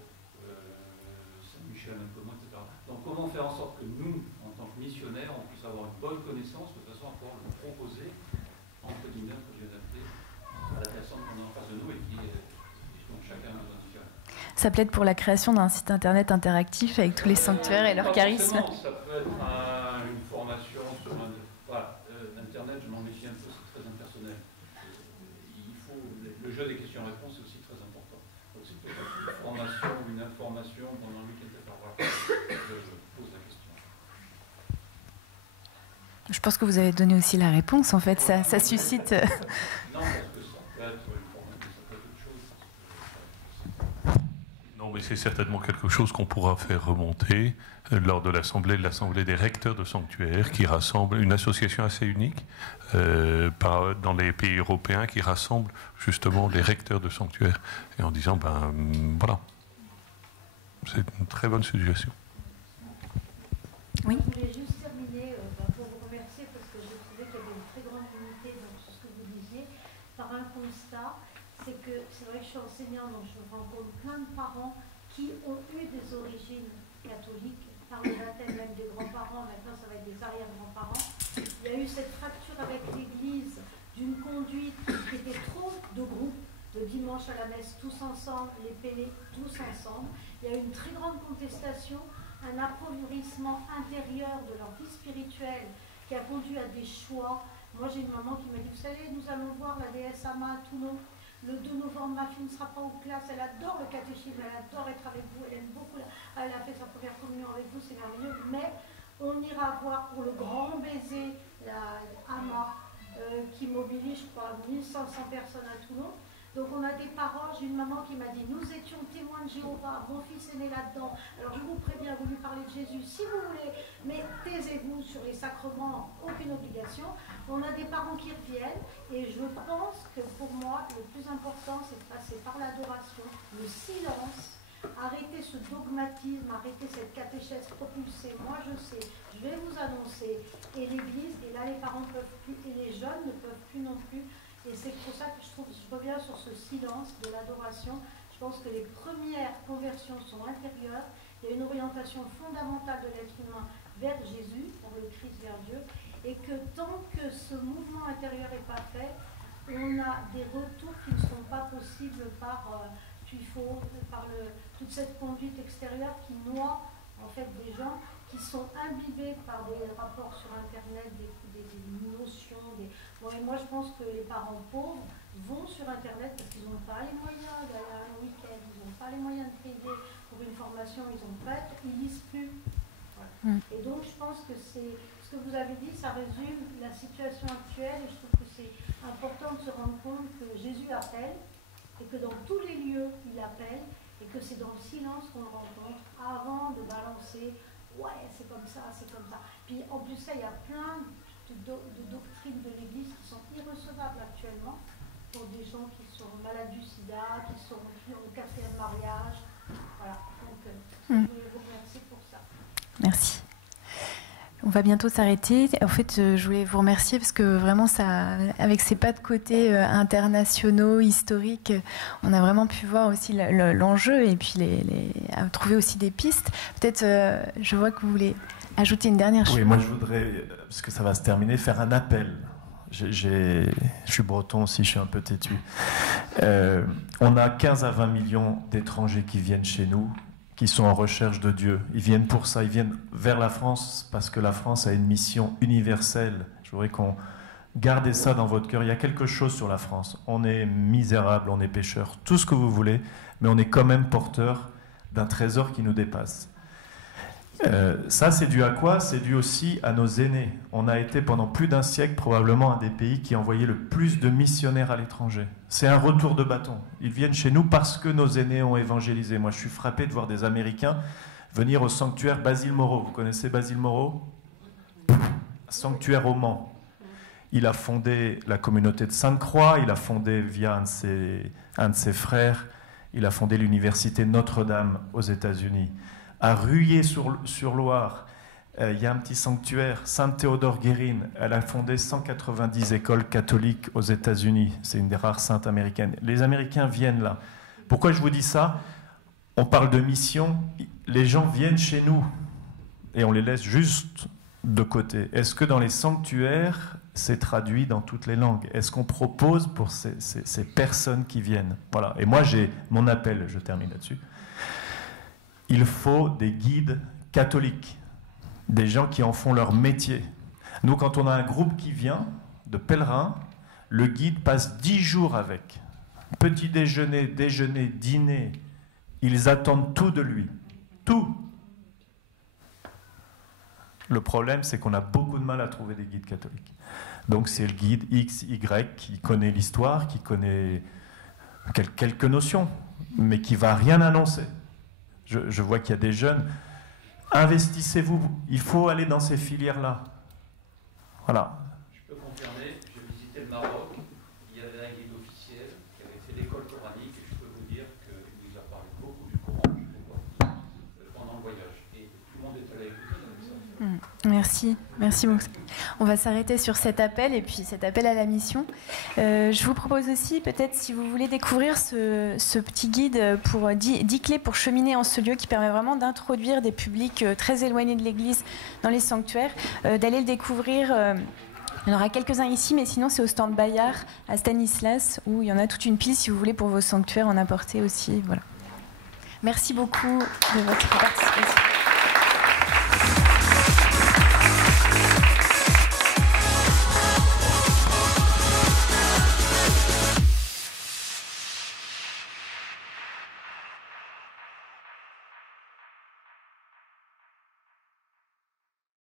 Saint-Michel, un peu moins, etc. Donc, comment faire en sorte que nous, en tant que missionnaires, on puisse avoir une bonne connaissance de façon à pouvoir le proposer, entre guillemets, que je viens d'appeler, à la personne qu'on a en face de nous et qui dont chacun a besoin différent. Ça plaide pour la création d'un site internet interactif avec tous les sanctuaires et leur charisme. Ça peut être une formation sur voilà, l'internet, je m'en méfie un peu, c'est très impersonnel. Il faut, le jeu des questions-réponses est aussi très important. Donc c'est peut-être une formation ou une information pendant le week-end. Voilà, je pose la question. Je pense que vous avez donné aussi la réponse, en fait, ça suscite... Non, parce que ça peut être une formation, ça peut être autre chose. Non, mais c'est certainement quelque chose qu'on pourra faire remonter lors de l'Assemblée des recteurs de sanctuaires, qui rassemble une association assez unique dans les pays européens, qui rassemble justement les recteurs de sanctuaires, et en disant, ben voilà, c'est une très bonne suggestion. Oui. Je voulais juste terminer pour vous remercier parce que j'ai trouvé qu'il y avait une très grande unité dans tout ce que vous disiez. Par un constat, c'est que c'est vrai que je suis enseignante, donc je rencontre plein de parents qui ont eu des origines catholiques, par le baptême même des grands-parents, maintenant ça va être des arrière-grands-parents. Il y a eu cette fracture avec l'Église d'une conduite qui était trop de groupes, le dimanche à la messe tous ensemble, les pélés tous ensemble. Il y a eu une très grande contestation, un appauvrissement intérieur de leur vie spirituelle qui a conduit à des choix. Moi j'ai une maman qui m'a dit, vous savez, nous allons voir la déesse Ama à Toulon. Le 2 novembre, ma fille ne sera pas en classe, elle adore le catéchisme, elle adore être avec vous, elle aime beaucoup, elle a fait sa première communion avec vous, c'est merveilleux, mais on ira voir pour le grand baiser la Ama qui mobilise, je crois, 1500 personnes à Toulon. Donc on a des parents, j'ai une maman qui m'a dit, nous étions témoins de Jéhovah, mon fils est né là-dedans, alors je vous préviens, vous lui parlez de Jésus si vous voulez, mais taisez-vous sur les sacrements, aucune obligation. On a des parents qui reviennent, et je pense que pour moi, le plus important, c'est de passer par l'adoration, le silence, arrêter ce dogmatisme, arrêter cette catéchèse propulsée. Moi je sais, je vais vous annoncer, et l'Église, et là les parents ne peuvent plus, et les jeunes ne peuvent plus non plus. Et c'est pour ça que je reviens sur ce silence de l'adoration. Je pense que les premières conversions sont intérieures. Il y a une orientation fondamentale de l'être humain vers Jésus, vers le Christ, vers Dieu. Et que tant que ce mouvement intérieur n'est pas fait, on a des retours qui ne sont pas possibles par toute cette conduite extérieure qui noie en fait des gens qui sont imbibés par des rapports sur Internet, des notions. Bon, et moi, je pense que les parents pauvres vont sur Internet parce qu'ils n'ont pas les moyens d'aller un week-end, ils n'ont pas les moyens de payer pour une formation, ils ne lisent plus. Voilà. Et donc, je pense que c'est ce que vous avez dit, ça résume la situation actuelle et je trouve que c'est important de se rendre compte que Jésus appelle et que dans tous les lieux, il appelle et que c'est dans le silence qu'on le rencontre avant de balancer. Ouais, c'est comme ça, c'est comme ça. Puis en plus, il y a plein de doctrines de l'Église qui sont irrecevables actuellement pour des gens qui sont malades du sida, qui ont le 4e mariage. Voilà, donc je voulais vous remercier pour ça. Merci. On va bientôt s'arrêter. En fait, je voulais vous remercier parce que vraiment, avec ces pas de côté internationaux, historiques, on a vraiment pu voir aussi l'enjeu et puis trouver aussi des pistes. Peut-être, je vois que vous voulez ajouter une dernière chose. Oui, moi je voudrais, parce que ça va se terminer, faire un appel. Je suis breton aussi, je suis un peu têtu. On a 15 à 20 millions d'étrangers qui viennent chez nous, qui sont en recherche de Dieu. Ils viennent pour ça, ils viennent vers la France parce que la France a une mission universelle. Je voudrais qu'on Gardez ça dans votre cœur. Il y a quelque chose sur la France. On est misérable, on est pécheur, tout ce que vous voulez, mais on est quand même porteur d'un trésor qui nous dépasse. Ça, c'est dû à quoi? C'est dû aussi à nos aînés. On a été pendant plus d'un siècle probablement un des pays qui a envoyé le plus de missionnaires à l'étranger. C'est un retour de bâton. Ils viennent chez nous parce que nos aînés ont évangélisé. Moi, je suis frappé de voir des Américains venir au sanctuaire Basile-Moreau. Vous connaissez Basile-Moreau? Sanctuaire au Mans. Il a fondé la communauté de Sainte-Croix, il a fondé via un de ses frères, il a fondé l'université Notre-Dame aux États-Unis. À Ruillé-sur-Loire, il y a un petit sanctuaire, Sainte-Théodore-Guérine. Elle a fondé 190 écoles catholiques aux États-Unis. C'est une des rares saintes américaines. Les Américains viennent là. Pourquoi je vous dis ça? On parle de mission. Les gens viennent chez nous et on les laisse juste de côté. Est-ce que dans les sanctuaires, c'est traduit dans toutes les langues? Est-ce qu'on propose pour ces personnes qui viennent? Voilà. Et moi, j'ai mon appel, je termine là-dessus. Il faut des guides catholiques, des gens qui en font leur métier. Nous, quand on a un groupe qui vient, de pèlerins, le guide passe 10 jours avec. Petit déjeuner, déjeuner, dîner. Ils attendent tout de lui. Tout. Le problème, c'est qu'on a beaucoup de mal à trouver des guides catholiques. Donc c'est le guide X, Y qui connaît l'histoire, qui connaît quelques notions, mais qui ne va rien annoncer. Je vois qu'il y a des jeunes. Investissez-vous. Il faut aller dans ces filières-là. Voilà. Je peux confirmer, j'ai visité le Maroc, il y avait un guide officiel qui avait fait l'école coranique et je peux vous dire qu'il nous a parlé beaucoup du Coran pendant le voyage. Et tout le monde est allé écouter avec ça. Merci, merci beaucoup. On va s'arrêter sur cet appel et puis cet appel à la mission. Je vous propose aussi, peut-être, si vous voulez découvrir ce petit guide pour 10 clés pour cheminer en ce lieu qui permet vraiment d'introduire des publics très éloignés de l'Église dans les sanctuaires, d'aller le découvrir. Il y en aura quelques-uns ici, mais sinon c'est au stand Bayard à Stanislas où il y en a toute une pile si vous voulez pour vos sanctuaires en apporter aussi. Voilà. Merci beaucoup de votre participation.